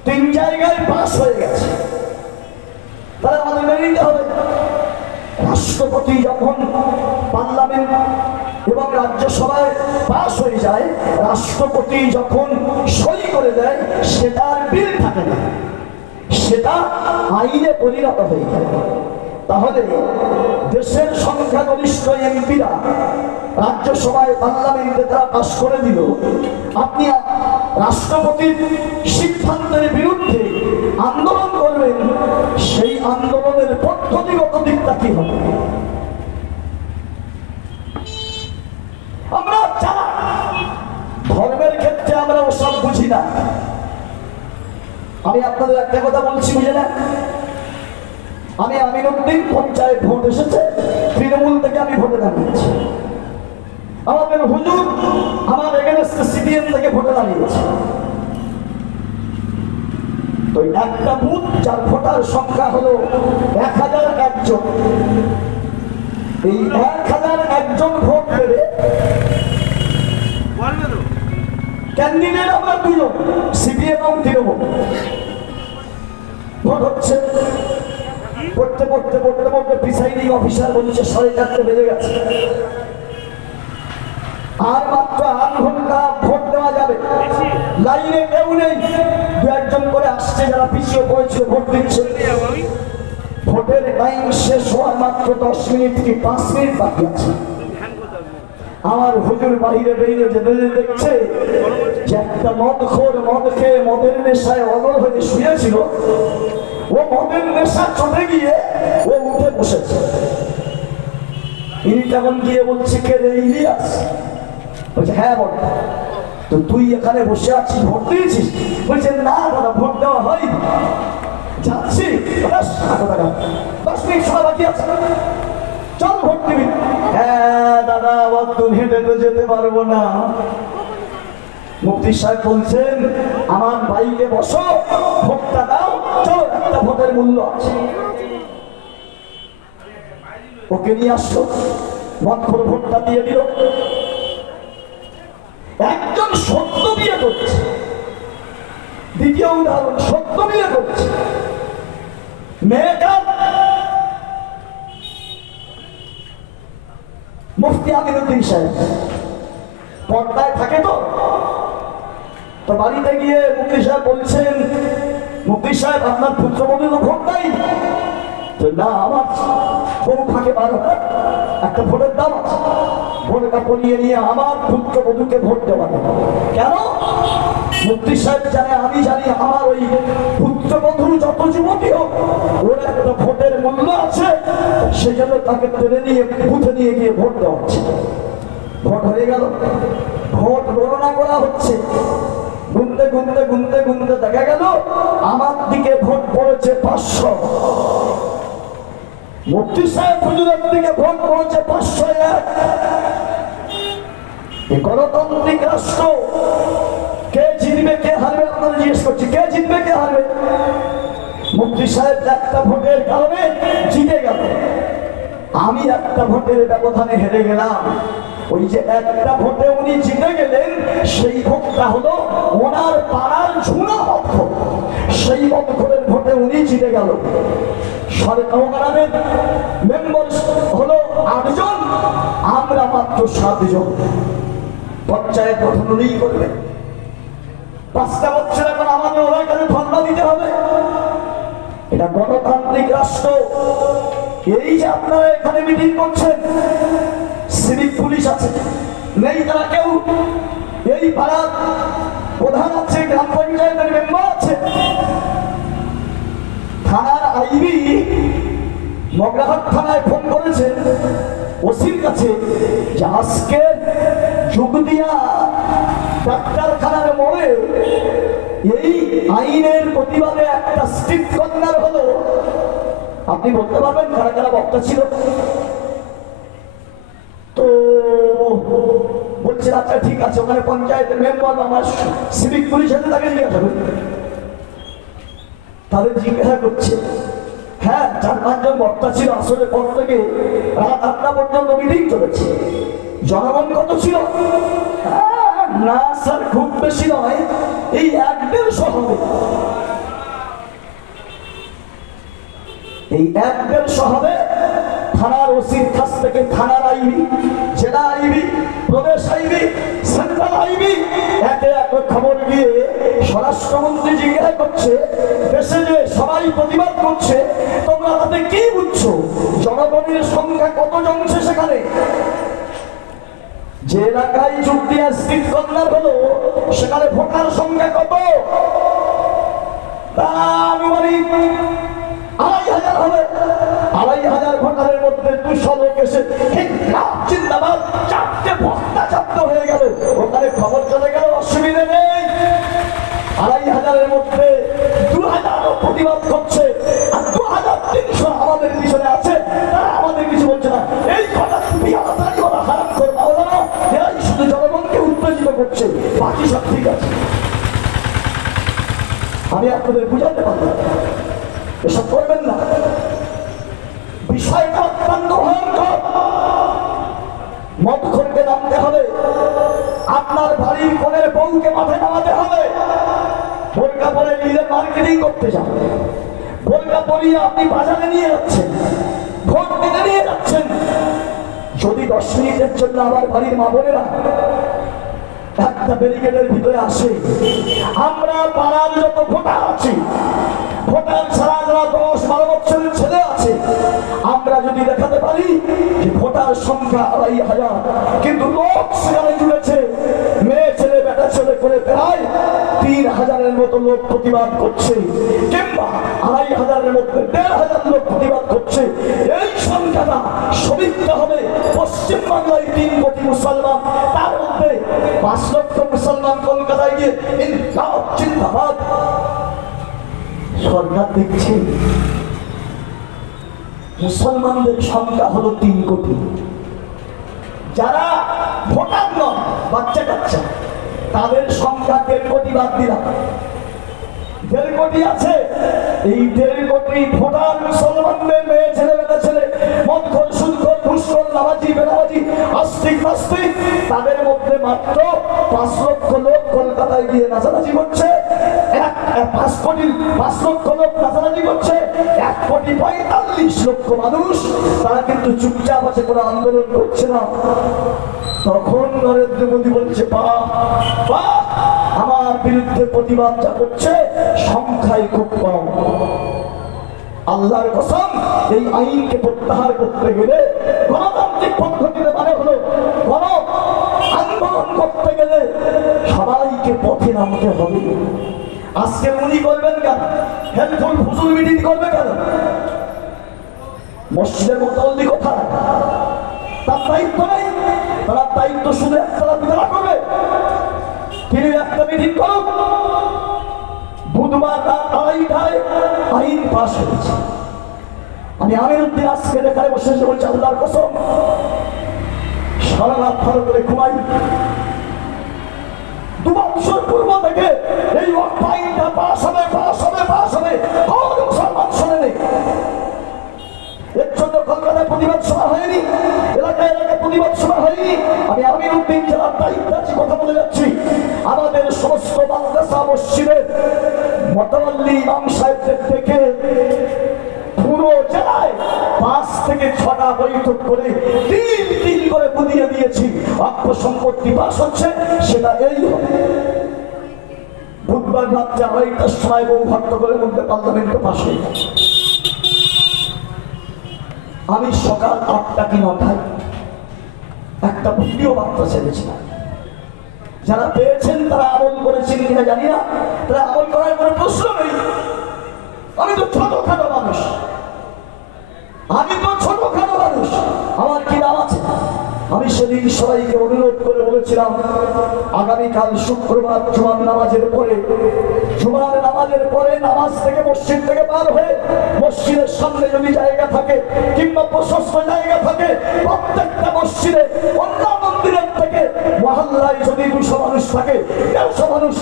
3 জায়গায় পাস হয়ে গেছে, তাহলে আমাদের মেনে নিতে হবে। রাষ্ট্রপতি যখন পার্লামেন্ট এবং রাজ্যসভায় পাস হয়ে যায়, রাষ্ট্রপতি যখন সই করে দেয়, সেটা আর বিল থাকে না, সেটা আইনে পরিণত হয়ে যায়। তাহলে দেশের সংখ্যাগরিষ্ঠ এমপিরা রাজ্যসভায় পার্লামেন্টে তারা পাস করে দিল, আপনি রাষ্ট্রপতির সিদ্ধান্তের বিরুদ্ধে আন্দোলন করবেন, সেই আন্দোলনের পদ্ধতিগত দিকটা কি হবে? আমরা যারা ধর্মের ক্ষেত্রে আমরা ওসব বুঝি না। আমি আপনাদের একটা কথা বলছি, বুঝে না? আমি আমিনুদ্দিন পঞ্চায়েত ভোট এসেছে, তৃণমূল থেকে আমি ভোটে দাঁড়িয়েছি। আমাদের হুজুর আমার এগেনস্টে সিপিএম থেকে ভোটে দাঁড়িয়েছে। তো একটা বুথ যার ভোটার সংখ্যা হলো 1001 জন, এই 1001 জন ভোট দেবে, ক্যান্ডিডেট আমরা 2 জন, সিপিএম এবং তৃণমূল। ভোট হচ্ছে পড়তে পড়তে পড়তে পড়তে প্রিসাইডিং অফিসার বলছে 4:30 বেজে গেছে, আর মাত্র 8 ঘন্টা ভোট দেওয়া যাবে। লাইনে কেউ নেই, দু একজন করে আসছে যারা পিছিয়ে পড়েছিল ভোট দিচ্ছে। ভোটের টাইম শেষ হওয়ার মাত্র 10 মিনিট কি 5 মিনিট বাকি আছে। আমার হুজুর বাইরে বেরিয়ে যেতে দেখছে যে একটা মদখোর মদ খেয়ে মদের নেশায় অনল হয়ে শুয়েছিল, ও মদের নেশা চলে গিয়ে ও উঠে বসেছে। ইনি তখন গিয়ে বলছে, কে রে ইলিয়াস? বলছে হ্যাঁ বল। তো তুই এখানে বসে আছিস, ভোট দিয়েছিস? বলছে না দাদা, ভোট দেওয়া হয়নি, যাচ্ছি 10 মিনিট সময় বাকি আছে, চল ভোট দিবি। হ্যাঁ দাদা, অতদূর হেঁটে তো যেতে পারবো না। মুফতি সাহেব বলছেন আমার বাইকে বসো, ভোটটা দাও, চলো, একটা ভোটের মূল্য আছে। ওকে নিয়ে আসলো, মত করে ভোটটা দিয়ে দিল। একজন সত্য বিয়ে করছে, দ্বিতীয় উদাহরণ, সত্য বিয়ে করছে, মেয়েটা মুফতি আমিনুদ্দিন সাহেব পর্দায় থাকে। তো বাড়িতে গিয়ে মুফতি সাহেব বলছেন, মুফতি সাহেব আপনার পুত্রবধূ তো ভোট দেয়? তো না, আমার বউ থাকে 12টা, একটা ভোটের দাম আছে, ভোটটা পড়িয়ে নিয়ে আমার পুত্রবধূকে ভোট দেওয়া। কেন? মুফতি সাহেব জানে, আমি জানি, আমার ওই পুত্রবধূ যত যুবতী হোক ওর একটা ভোটের মূল্য আছে, সেই জন্য তাকে টেনে নিয়ে বুথে নিয়ে গিয়ে ভোট দেওয়া হচ্ছে। ভোট হয়ে গেল, ভোট গণনা করা হচ্ছে। গুনতে গুনতে গুনতে গুনতে দেখা গেল আমার দিকে ভোট পড়েছে 500, মুফতি সাহেব হুজুরের দিকে ভোট পড়েছে 501। এই গণতান্ত্রিক রাষ্ট্র, কে জিতবে কে হারবে আপনারা জিজ্ঞেস করছি, কে জিতবে কে হারবে? মুফতি সাহেব একটা ভোটের কারণে জিতে গেল, আমি একটা ভোটের ব্যবধানে হেরে গেলাম। ওই যে একটা ভোটে উনি জিতে গেলেন, সেই ভোটটা হলো ওনার পাড়ার ঝুনা মদখোর, সেই মদখোরের ভোটে উনি জিতে গেল। সরকারের মেম্বার হলো 8 জন, আমরা মাত্র 7 জন। পঞ্চায়েত গঠন উনিই করবেন। 5টা বছর এখন আমাদের ওনার কাছে ধর্ণা দিতে হবে। এটা গণতান্ত্রিক রাষ্ট্র। এই যে আপনারা এখানে মিটিং করছেন, সিভিক পুলিশ আছে, নেই তারা কেউ, এই পাড়ার প্রধান আছে, গ্রাম পঞ্চায়েতের মেম্বার আছে, থানার আইবি মগরাহাট থানায় ফোন করেছেন ওসির কাছে যে আজকে যুগদিয়া ডাক্তারখানার মোড়ে এই আইনের প্রতিবাদে একটা স্ট্রিট কর্নার হলো। আপনি বলতে পারবেন কারা কারা বক্তা ছিল? তো বলছেন আচ্ছা ঠিক আছে, ওখানে পঞ্চায়েতের মেম্বার আমার সিভিক পুলিশ আছে, তাকে জিজ্ঞাসা করুন। তাদের জিজ্ঞাসা করছে, হ্যাঁ 4-5 জন বক্তা ছিল, আসলে পর থেকে রাত 8টা পর্যন্ত মিটিং চলেছে। জনগণ কত ছিল? না স্যার, খুব বেশি নয়, এই 1-150 হবে। এই 1-150 হবে। থানার ওসির কাছ থেকে থানার আইবি, জেলা আইবি, প্রদেশ আইবি, সেন্ট্রাল আইবি একে একে খবর গিয়ে স্বরাষ্ট্রমন্ত্রী জিজ্ঞাসা করছে, দেশে যে সবাই প্রতিবাদ করছে তোমরা তাতে কি বুঝছো? জনগণের সংখ্যা কত জমছে সেখানে? যে এলাকায় যুক্তিয়া স্ট্রিট কর্নার হলো সেখানে ভোটার সংখ্যা কত? আনুমানিক 2,500 হবে। 2,500 ভোটারের মধ্যে 200 লোক এসে জিন্দাবাদ 4টে বক্তা চাপ্ত হয়ে গেল। ওখানে খবর চলে গেল, অসুবিধা নেই। 2,500-এর মধ্যে 2,000 লোক প্রতিবাদ করছে, আর 2,300 আমাদের পিছনে আছে, তারা আমাদের কিছু বলছে না। এই কথা তুমি আমাদের ওরা হারাম করে পাবো না, এরাই শুধু জনগণকে উত্তেজিত করছে, বাকি সব ঠিক আছে। আমি আপনাদের বুঝাতে পারবো, এসব করবেন না। বিষয়টা অত্যন্ত ভয়ঙ্কর। মদখোরকে নামতে হবে, আপনার বাড়ির কোণের বউকে মাঠে নামাতে হবে, বোরকা পরে নিজে মার্কেটিং করতে যান, বোরকা পরিয়ে আপনি বাজারে নিয়ে যাচ্ছেন, ভোট দিতে নিয়ে যাচ্ছেন। যদি 10 মিনিটের জন্য আমার বাড়ির মা বোনেরা একটা ব্যারিকেডের ভিতরে আসে, আমরা পাড়ার যত ভোটার আছি, ভোটার ছাড়া যারা 10-12 বছরের ছেলে আছে, আমরা যদি দেখাতে পারি যে ভোটার সংখ্যা 2,500, কিন্তু লোক সেখানে জুড়েছে, মেয়ে ছেলে বেটা ছেলে করে প্রায় 3,000-এর মতো লোক প্রতিবাদ করছে, কিংবা 2,500-এর মধ্যে 1,500 লোক প্রতিবাদ করছে, এই সংখ্যাটা সবিকতে হবে পশ্চিমবাংলায় 3 কোটি মুসলমান, তার মধ্যে 5 লক্ষ মুসলমান কলকাতায় গিয়ে ইনকালাব জিন্দাবাদ। সরকার দেখছে মুসলমানদের সংখ্যা হলো 3 কোটি, যারা ভোটার নয় বাচ্চা কাচ্চা তাদের সংখ্যা 1.5 কোটি বাদ দিলাম, 1.5 কোটি আছে। এই 1.5 কোটি ভোটার মুসলমানদের মেয়ে ছেলে বেটা ছেলে মদখোর সুদখোর ঘুষখোর লাভাজি বেনামাজি আস্তিক নাস্তিক, তাদের মধ্যে মাত্র 5 লক্ষ লোক কলকাতায় গিয়ে নাচানাচি করছে। 5 লক্ষ লোক নাচানাচি করছে, 1,45 লক্ষ মানুষ তারা কিন্তু চুপচাপ আছে, কোনো আন্দোলন করছে না। তখন নরেন্দ্র মোদী বলছে বাহ, আমার বিরুদ্ধে প্রতিবাদ যা করছে সংখ্যায় খুব কম। আল্লাহর কসম, এই আইনকে প্রত্যাহার করতে গেলে গণতান্ত্রিক পদ্ধতিতে মানে হলো গণ আন্দোলন করতে গেলে সবাইকে পথে নামতে হবে। আজকে উনি করবেন কেন? হেলফুল ফুজুল মিটিং করবে কেন? মসজিদের মোতাল্লি কোথায়? তার দায়িত্ব নেই, তার দায়িত্ব শুধু একতলা দুতলা করবে। তিনি একটা মিটিং করুন, বুধবার রাত 2:30টায় আইন পাশ হয়েছে। আমি আমিরউদ্দিন আজকে এখানে বসে বলছি আল্লাহর কসম, সারা রাত ভালো করে ঘুমাই। 2 বছর পূর্ব থেকে এই আইনটা পাশ হবে মুসলমান শোনে নেই। এর জন্য কলকাতায় প্রতিবাদ সভা হয়নি, এলাকায় প্রতিবাদ সভা হয়নি। আমি আমিরউদ্দিন জেলার দায়িত্বে কথা বলে যাচ্ছি, আমাদের সমস্ত মাদ্রাসা মসজিদের মোতাল্লি ইমাম সাহেবদের থেকে পুরো জেলায় 5 থেকে 6টা বৈঠক করে 3 করে বুঝিয়ে দিয়েছি। অক্ষ সম্পত্তি পাস হচ্ছে, সেটা এই হবে। বুধবার রাত্রে 2:30টার সময় বহু ভট্টগড়ের মধ্যে পার্লামেন্টে পাশ হয়ে গেছে। আমি সকাল 8টা কি 9টায় একটা ভিডিও বার্তা ছেড়েছিলাম। যারা পেয়েছেন তারা আমল করেছেন কিনা জানি না, তারা আমল করার কোনো প্রশ্ন নেই। আমি তো ছোটখাটো মানুষ, আমার কি নাম আছে? আমি সেদিন সবাইকে অনুরোধ করে বলেছিলাম, আগামীকাল শুক্রবার জুমার নামাজের পরে নামাজ থেকে মসজিদ থেকে বার হয়ে মসজিদের সামনে যদি জায়গা থাকে কিংবা প্রশস্ত জায়গা থাকে, প্রত্যেকটা মসজিদে অন্য মন্দিরের থেকে মহল্লায় যদি 200 মানুষ থাকে, 150 মানুষ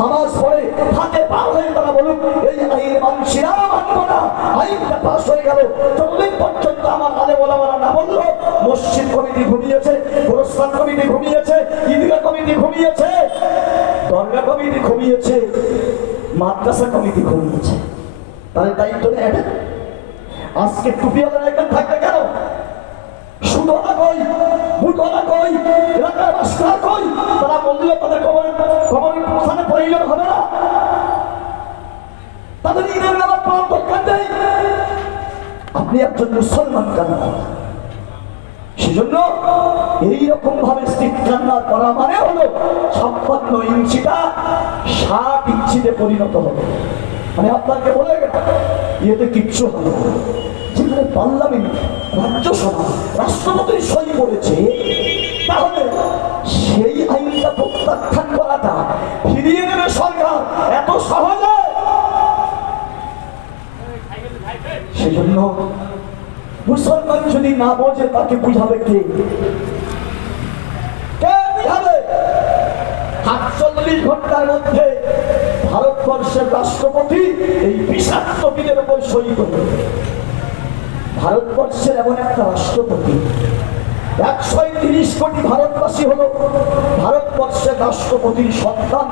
নামাজ পড়ে হাতে পার হয়ে তারা বলুক এই আইন মানছি না, মানব না, আইনটা পাস হয়ে গেল। যতদিন পর্যন্ত আমার আলেম ওলামারা না বলল, মসজিদ কমিটি ঘুমিয়েছে, গোরস্থান কমিটি ঘুমিয়েছে, ঈদগাহ কমিটি ঘুমিয়েছে, দরগা কমিটি ঘুমিয়েছে, মাদ্রাসা কমিটি ঘুমিয়েছে, তাদের দায়িত্ব নেই। আজকে টুপিওয়ালা একদম থাকবে কেন? সুদওয়ালা কই, বুটওয়ালা কই, এলাকার বাসিন্দা কই? তারা বললে তাদের কবরের স্থানে পরিণত হবে না, তাদের ঈদের নামাজ পড়ার দরকার নেই। আপনি একজন মুসলমান কেন? সেজন্য এইরকম ভাবে স্টিকার করা মানে হলো 56 ইঞ্চিটা 60 ইঞ্চিতে পরিণত হবে। মানে আপনাকে বলে গেল ইয়েতে কিচ্ছু হবে না। যেখানে পার্লামেন্ট, রাজ্যসভা, রাষ্ট্রপতির সই করেছে, তাহলে সেই আইনটা প্রত্যাখ্যান করাটা ফিরিয়ে দেবে সরকার এত সহজে? সেজন্য মুসলমান যদি না বোঝে তাকে বুঝাবে কে? বুঝাবে? 48 ঘন্টার মধ্যে ভারতবর্ষের রাষ্ট্রপতি এই বিষাক্ত বিলের উপর সই করবে। ভারতবর্ষের এমন একটা রাষ্ট্রপতি, 130 কোটি ভারতবাসী হলো ভারতবর্ষের রাষ্ট্রপতির সন্তান।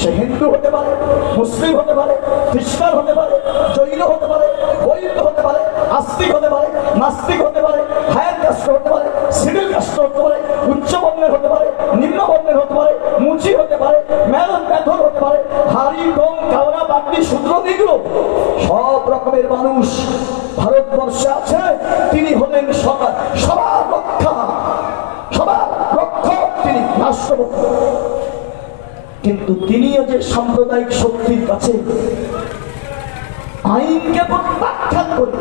সে হিন্দু হতে পারে, মুসলিম হতে পারে, খ্রিস্টান হতে পারে, জৈন হতে পারে, বৌদ্ধ হতে পারে, আস্তিক হতে পারে, নাস্তিক হতে পারে, হায়ার কাস্ট হতে পারে, সিভিল কাস্ট হতে পারে, উচ্চ বর্ণের হতে পারে, নিম্ন বর্ণের হতে পারে, মুচি হতে পারে, মেথর হতে পারে, হাড়ি ডোম কাওড়া বাগদি শূদ্র নিগ্র, সব রকমের মানুষ ভারতবর্ষে আছে। তিনি হলেন সবার রক্ষা, সবার রক্ষক, তিনি রাষ্ট্রপতি। কিন্তু তিনিও যে সাম্প্রদায়িক শক্তির কাছে আইনকে প্রত্যাখ্যান করে,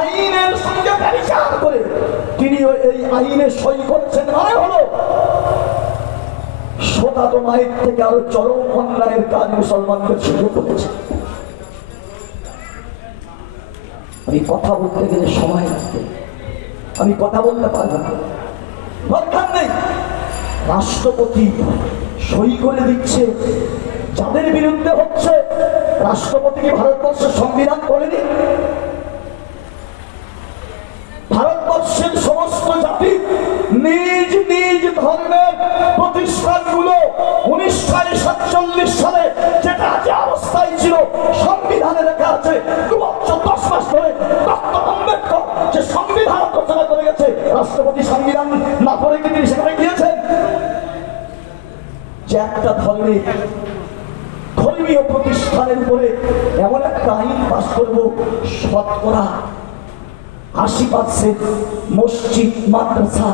আইনের সঙ্গে ব্যভিচার করে তিনিও এই আইনে সই করেছেন। মানে হলো সদাত মায়ের থেকে আরো চরম অন্যায়ের কাজ মুসলমানদের সঙ্গে করেছে। আমি কথা বলতে গেলে সময় লাগবে, আমি কথা বলতে পারবো না, দরকার নেই। রাষ্ট্রপতি সই করে দিচ্ছে যাদের বিরুদ্ধে হচ্ছে। রাষ্ট্রপতি কি ভারতবর্ষের সংবিধান করেনি? ভারতবর্ষের সমস্ত জাতি নিজ নিজ ধর্মের প্রতিষ্ঠানগুলো 1947 সালে যেটা যে অবস্থায় ছিল সংবিধানে লেখা আছে। 2 বছর 10 মাস ধরে ডক্টর আম্বেদকর যে সংবিধান রচনা করে গেছে, রাষ্ট্রপতি সংবিধান না পড়ে কি তিনি সেখানে গিয়েছেন? যে একটা ধর্মীয় প্রতিষ্ঠানের উপরে এমন একটা আইন পাস করবো, শতকরা 80% মসজিদ, মাদ্রাসা,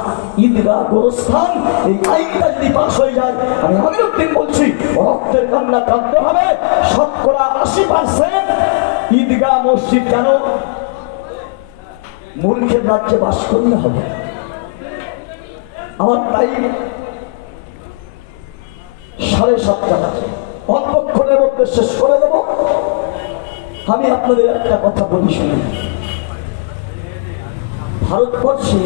ঈদগাহ, গোরস্থান, এই আইনটা যদি পাস হয়ে যায়, আমি আমিরুদ্দিন বলছি রক্তের কান্না কাঁদতে হবে। শতকরা 80% ঈদগাহ, মসজিদ কেন মূর্খের রাজ্যে বাস করলে হবে। আমার টাইম 7:30 আছে, অল্পক্ষণের মধ্যে শেষ করে দেব। আমি আপনাদের একটা কথা বলি শুনুন। ভারতবর্ষে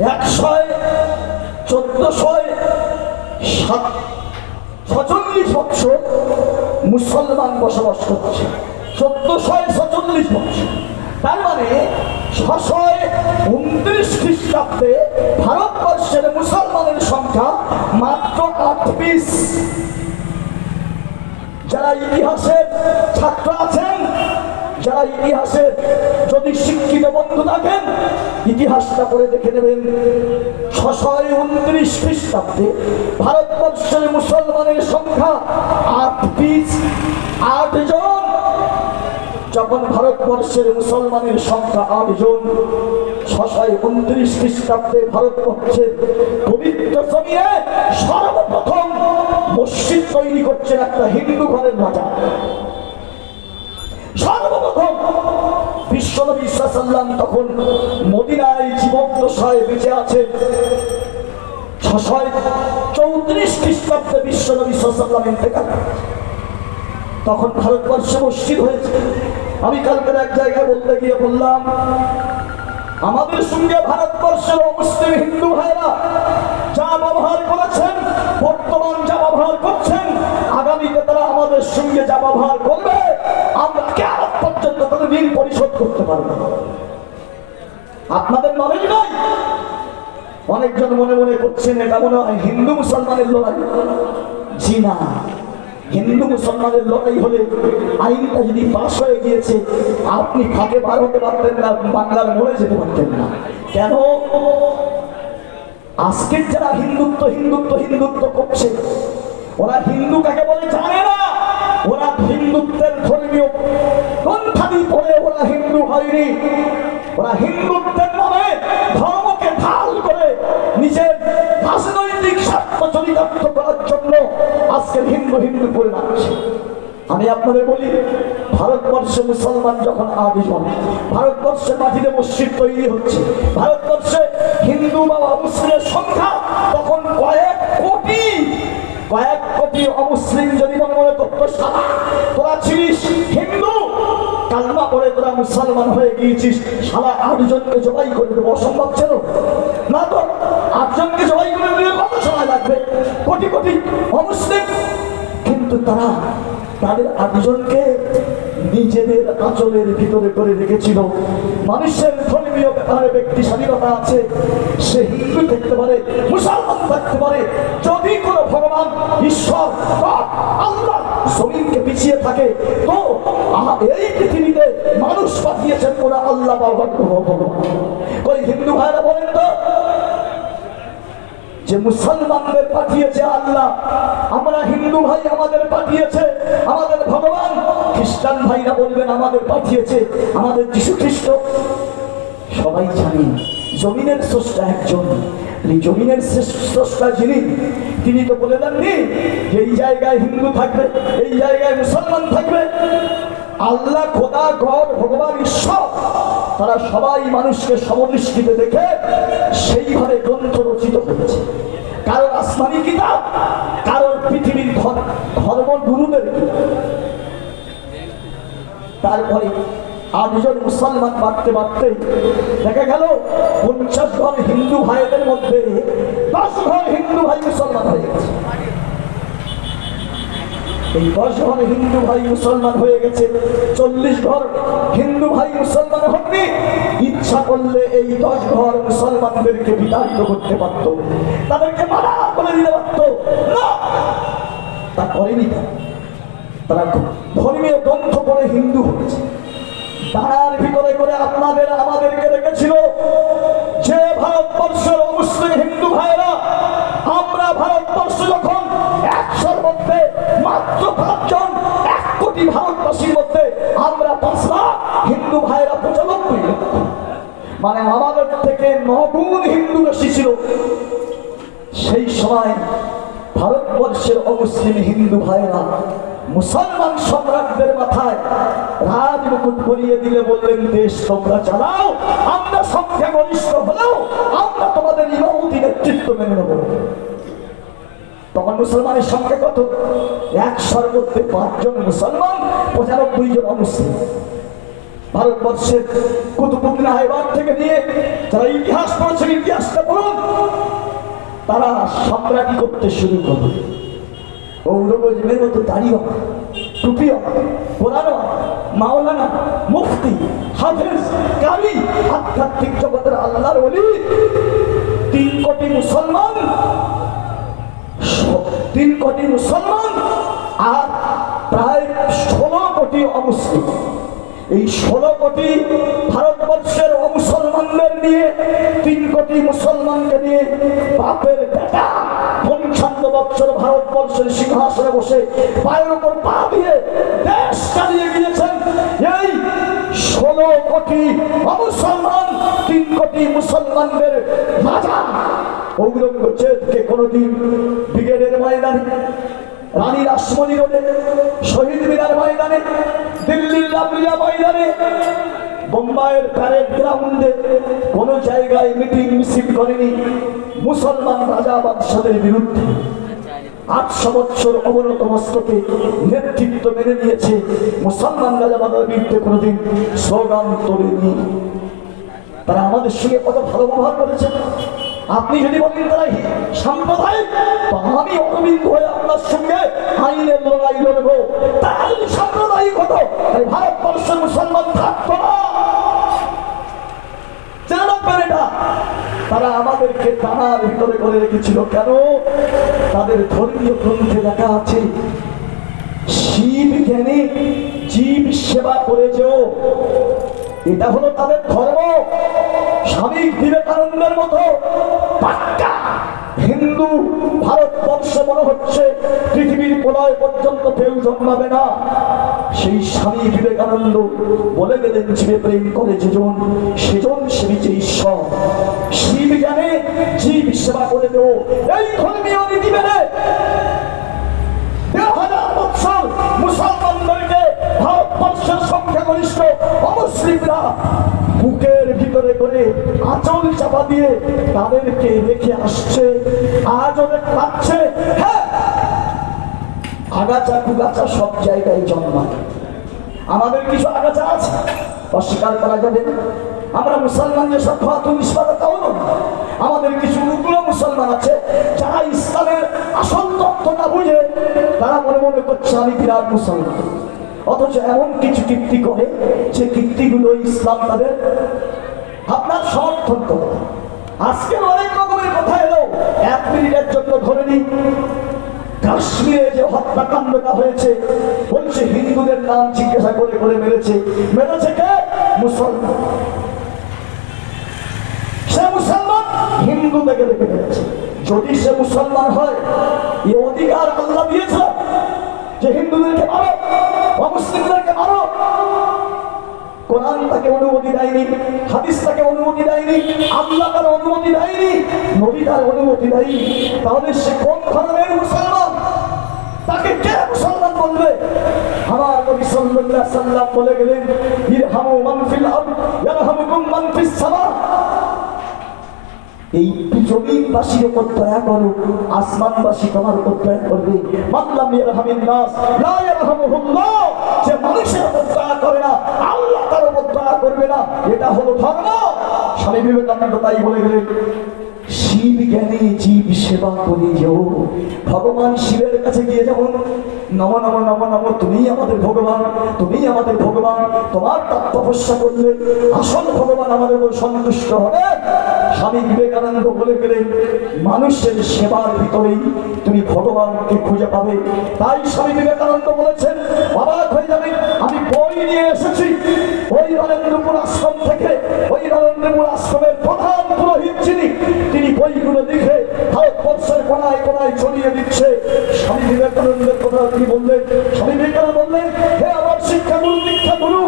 1446 বছর মুসলমান বসবাস করছে। 1446 বছর, তার মানে 629 খ্রিস্টাব্দে ভারতবর্ষের মুসলমানের সংখ্যা মাত্র 8 পিস। যারা ইতিহাসের ছাত্র আছেন, যারা ইতিহাসের যদি শিক্ষিত বন্ধু থাকেন, ইতিহাসটা পড়ে দেখে নেবেন। 629 খ্রিস্টাব্দে ভারতবর্ষের মুসলমানের সংখ্যা 8 পিস, 8 জন। যখন ভারতবর্ষের মুসলমানের সংখ্যা 8 জন, 629 খ্রিস্টাব্দে ভারতবর্ষের পবিত্র জমিনে সর্বপ্রথম মসজিদ তৈরি করছেন একটা হিন্দু ঘরের রাজা। সর্বপ্রথম বিশ্বনবী সাল্লাল্লাহু আলাইহি ওয়াসাল্লাম তখন মদিনায় জীবন্ত সায় বেঁচে আছেন। 634 খ্রিস্টাব্দে বিশ্বনবী সাল্লাল্লাহু আলাইহি ওয়াসাল্লাম ইন্তেকাল। তখন ভারতবর্ষে মসজিদ হয়েছে। আমি কালকের এক জায়গায় বলতে গিয়ে বললাম, আমাদের সঙ্গে ভারতবর্ষের মুসলিম হিন্দু ভাইরা যা ব্যবহার করেছেন, বর্তমান যা ব্যবহার করছেন, আগামীতে তারা আমাদের সঙ্গে যা ব্যবহার করবে, আমরা কিয়ামত পর্যন্ত তাদের ঋণ পরিশোধ করতে পারবো না। আপনাদের নলেজ নাই। অনেকজন মনে মনে করছেন এটা মনে হয় হিন্দু মুসলমানের লড়াই। জি না, হিন্দু মুসলমানের লড়াই হলে আইনটা যদি পাশ হয়ে গিয়েছে, আপনি ফাঁকে পার হতে পারতেন না, বাংলার মরে যেতে পারতেন না। কেন? আজকের যারা হিন্দুত্ব হিন্দুত্ব হিন্দুত্ব করছে, ওরা হিন্দু কাকে বলে জানে না। ওরা হিন্দুত্বের ধর্মীয় গ্রন্থাদি পড়ে ওরা হিন্দু হয়নি। ওরা হিন্দুত্বের নামে ধর্মকে ঢাল করে নিজের রাজনৈতিক স্বার্থ চরিতার্থ করার জন্য আজকের হিন্দু হিন্দু করে রাখছে। আমি আপনাদের বলি, ভারতবর্ষে মুসলমান যখন 8 জন, ভারতবর্ষের মাটিতে মসজিদ তৈরি হচ্ছে, ভারতবর্ষে হিন্দু বা মুসলিমের সংখ্যা তখন কয়েক কোটি অমুসলিম যদি মনে মনে করতো সারা তোরা ছিলিস হিন্দু, কালমা করে তোরা মুসলমান হয়ে গিয়েছিস, সারা 8 জনকে জবাই করে দেবো, অসম্ভব ছিল না তো? 8 জনকে জবাই করে দিলে কত সময় লাগবে? কোটি কোটি অমুসলিম। কিন্তু তারা তাদের 8 জনকে নিজেদের আঁচলের ভিতরে করে রেখেছিল। মানুষের ধর্মীয় ব্যাপারে ব্যক্তি স্বাধীনতা আছে, সে হিন্দু থাকতে পারে, মুসলমান থাকতে পারে, যদি কোনো ভগবান ভগবান ঈশ্বর আল্লাহ জমিনকে পিছিয়ে থাকে, তো এই পৃথিবীতে মানুষ পাঠিয়েছেন ওরা আল্লাহ বা ভগবান। ওই হিন্দু ভাইরা বলেন তো যে মুসলমানদের পাঠিয়েছে আল্লাহ, আমরা হিন্দু ভাই আমাদের পাঠিয়েছে আমাদের ভগবান, খ্রিস্টান ভাইরা বলবেন আমাদের পাঠিয়েছে আমাদের যীশু খ্রিস্ট। সবাই জানি জমিনের স্রষ্টা একজন, এই জমিনের স্রষ্টা যিনি, তিনি তো বলে দেননি যে এই জায়গায় হিন্দু থাকবে এই জায়গায় মুসলমান থাকবে। আল্লাহ খোদা গড ভগবান ঈশ্বর তারা সবাই মানুষকে সমদৃষ্টিতে দেখে সেইভাবে গ্রন্থ রচিত হয়েছে। কারোর আসমানি কিতাব, কারোর পৃথিবীর ধর্মগুরুদের কিতাব। তারপরে 8 জন মুসলমান বাড়তে বাড়তে দেখা গেল 50 ঘর হিন্দু ভাইদের মধ্যে 10 ঘর হিন্দু ভাই মুসলমান হয়ে গেছে। এই 10 ঘর হিন্দু ভাই মুসলমান হয়ে গেছে, 40 ঘর হিন্দু ভাই মুসলমান হননি। ইচ্ছা করলে এই 10 ঘর মুসলমানদেরকে বিতাড়িত করতে পারত, তাদেরকে মারা করে দিতে পারত না, তা করেনি। তারা ধর্মীয় গ্রন্থ পড়ে হিন্দু হয়েছে। তার ভিতরে করে আপনাদের আমাদেরকে রেখেছিল যে ভারতবর্ষের অমুসলিম হিন্দু ভাইরা, আমরা ভারতবর্ষ যখন 100-র মধ্যে মাত্র 5 জন, 1 কোটি ভারতবাসীর মধ্যে আমরা 5 লাখ হিন্দু ভাইরা 95 লক্ষ, মানে আমাদের থেকে 9 গুণ হিন্দু বেশি ছিল। সেই সময় ভারতবর্ষের অমুসলিম হিন্দু ভাইরা মুসলমান সম্রাটদের মাথায় রাজমুকুট পরিয়ে দিলে বললেন দেশ তোমরা চালাও, আমরা সংখ্যাগরিষ্ঠ হলেও আমরা তোমাদের ইমামতি নেতৃত্ব মেনে নেব। তখন মুসলমানের সংখ্যা কত? 100-র মধ্যে 5 জন মুসলমান, 95 জন অমুসলিম। ভারতবর্ষের কুতুবউদ্দিন আইবক থেকে নিয়ে যারা ইতিহাস পড়েছেন ইতিহাসটা পড়ুন, তারা সম্রাটি করতে শুরু করবে। ঔরঙ্গজেবের মতো দাঁড়িয়ে টুপিও কোরআনও মাওলানা মুফতি হাফেজ কারি আধ্যাত্মিক জগতের আল্লাহর ওলি 3 কোটি মুসলমান, 3 কোটি মুসলমান আর প্রায় 16 কোটি অমুসলিম। এই 16 কোটি ভারতবর্ষের অমুসলমানদের নিয়ে 3 কোটি মুসলমানকে নিয়ে বাপের বেটা 55 বছর ভারতবর্ষের সিংহাসনে বসে পায়ের উপর পা দিয়ে দেশ চালিয়ে গিয়েছেন। এই 16 কোটি অমুসলমান 3 কোটি মুসলমানদের রাজা ঔরঙ্গজেবকে কোনদিন ব্রিগেডের ময়দানে, রানী রাসমণি রোডে, শহীদ মিনার ময়দানে, দিল্লির লাবলিয়া ময়দানে, বোম্বাইয়ের প্যারেড গ্রাউন্ডে কোন জায়গায় মিটিং মিছিল করেনি মুসলমান রাজা বাদশাদের বিরুদ্ধে। 800 বছর অবনত মস্তকে নেতৃত্ব মেনে নিয়েছে, মুসলমান রাজা বাদশাদের বিরুদ্ধে কোনোদিন স্লোগান তোলেনি। তারা আমাদের সঙ্গে কত ভালো ব্যবহার করেছে। আপনি যদি বলেন তারা সাম্প্রদায়িক, তো আমি অরবিন্দ হয়ে আপনার সঙ্গে আইনের লড়াই লড়বো। তারা যদি সাম্প্রদায়িক হতো ভারতবর্ষের মুসলমান থাকতো না। তারা আমাদেরকে টানার ভিতরে করে রেখেছিল। কেন? তাদের ধর্মীয় গ্রন্থে লেখা আছে শিব জ্ঞানী জীব সেবা করে যেও, এটা হলো তাদের ধর্ম। স্বামী বিবেকানন্দের মতো পাক্কা হিন্দু ভারতবর্ষে মনে হচ্ছে পৃথিবীর প্রলয় পর্যন্ত কেউ জন্মাবে না। সেই স্বামী বিবেকানন্দ বলে গেলেন জীবে প্রেম করে যেজন সেজন সেবিছে ঈশ্বর। শিব জ্ঞানে জীব সেবা করে দেও, এই ধর্মীয় নীতি মেনে 1000 বছর মুসলমানদেরকে ভারতবর্ষের সংখ্যাগরিষ্ঠ অমুসলিমরা বুকের ভিতরে করে আঁচল চাপা দিয়ে তাদেরকে রেখে আসছে, আজও পাচ্ছে। হ্যাঁ, আগাছা কুগাছা সব জায়গায় জন্মায়। আমাদের কিছু আগাছা আছে, অস্বীকার করা যাবে না। আমরা মুসলমান যে সব নিষ্পাদা তাও নয়। আমাদের কিছু উগ্র মুসলমান আছে যারা ইসলামের আসল তত্ত্বটা বুঝে তারা মনে মনে করছে আমি বিরাট মুসলমান, অথচ এমন কিছু কীর্তি করে যে কীর্তিগুলো ইসলাম তাদের আপনার সমর্থন করে। আজকে অনেক রকমের কথা এলো, 1 মিনিটের জন্য ধরে নিই কাশ্মীরে যে হত্যাকাণ্ডটা হয়েছে, বলছে হিন্দুদের নাম জিজ্ঞাসা করে করে মেরেছে। মেরেছে কে? মুসলমান। সে মুসলমান, হিন্দু থেকে দেখে মেরেছে। যদি সে মুসলমান হয়, এই অধিকার আল্লাহ দিয়েছে যে হিন্দুদেরকে মারো, অমুসলিমদেরকে মারো। কোরআন তাকে অনুমতি দেয়নি, হাদিস তাকে অনুমতি দেয়নি, আল্লাহ তার অনুমতি দেয়নি, নবী তার অনুমতি দেয়নি। তাহলে সে কোন ধরনের মুসলমান? তাকে কে মুসলমান বলবে? আমার নবী সাল্লাল্লাহু আলাইহি সাল্লাম বলে গেলেন, ইরহামু মান ফিল আরদ ইয়ারহামুকুম মান ফিস সামা। এই জমিনবাসীর উপর দয়া করো, আসমানবাসী তোমার উপর দয়া করবে। মাল্লাম ইয়ারহামিন নাস লা ইয়ারহামুহুল্লাহ। যে মানুষের উপর দয়া করে না, আল্লাহ তার উপর দয়া করবে না। এটা হলো ধর্ম। স্বামী বিবেকানন্দ তাই বলে গেলেন, শিব জ্ঞানী জীব সেবা করি যেও। ভগবান শিবের কাছে গিয়ে যেমন নম নম নম নম, তুমি আমাদের ভগবান, তুমি আমাদের ভগবান, তোমার তপস্যা করলে আসল ভগবান আমাদের উপর সন্তুষ্ট হবে। স্বামী বিবেকানন্দ বলে গেলেন, মানুষের সেবার ভিতরেই তুমি ভগবানকে খুঁজে পাবে। তাই স্বামী বিবেকানন্দ বলেছেন, অবাক হয়ে যাবেন, আমি বই নিয়ে এসেছি ওই নরেন্দ্রপুর আশ্রম থেকে। ওই নরেন্দ্রপুর আশ্রমের প্রধান পুরোহিত তিনি বইগুলো লিখে ভারতবর্ষের কোনায় কোনায় ছড়িয়ে দিচ্ছে। স্বামী বিবেকানন্দের কথা তিনি বললেন। স্বামী বিবেকানন্দ বললেন, হে আমার শিক্ষাগুরু দীক্ষাগুরু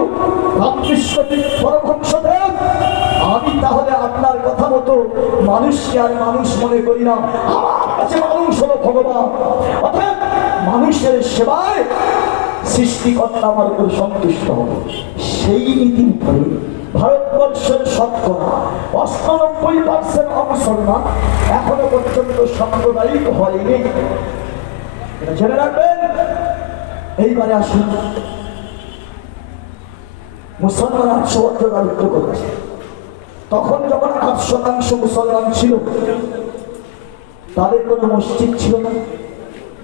রামকৃষ্ণ পরমহংসদেব, আমি তাহলে আপনার কথা মতো মানুষকে আর মানুষ মনে করি না। আমার কাছে মানুষ হলো ভগবান। অর্থাৎ মানুষের সেবায় সৃষ্টিকর্তা আমার উপর সন্তুষ্ট হবে। সেই নীতির উপরে ভারতবর্ষের 98% মুসলমান এখনো পর্যন্ত সাম্প্রদায়িক হয়নি। এটা জেনে রাখবেন। এইবারে আসুন, মুসলমান 800 বছর রাজত্ব করেছে। তখন যখন 8% মুসলমান ছিল, তাদের কোনো মসজিদ ছিল না,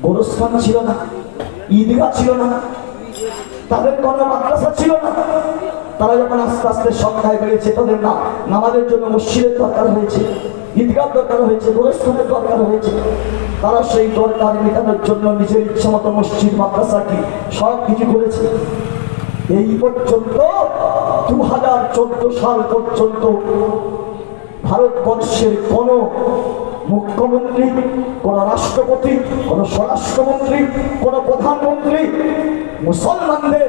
গোরস্থান ছিল না, ঈদগাহ ছিল না, তাদের কোনো মাদ্রাসা ছিল না। তারা যখন আস্তে আস্তে সংখ্যায় বেড়েছে, তাদের নামাজের জন্য মসজিদের দরকার হয়েছে, ঈদগাহ দরকার হয়েছে, গোরস্থানের দরকার হয়েছে। তারা সেই দরকার মেটানোর জন্য নিজের ইচ্ছা মতো মসজিদ, মাদ্রাসা কি সব কিছু করেছে। এই পর্যন্ত 2014 সাল পর্যন্ত ভারতবর্ষের কোন মুখ্যমন্ত্রী, কোন রাষ্ট্রপতি, কোন স্বরাষ্ট্রমন্ত্রী, কোন প্রধানমন্ত্রী মুসলমানদের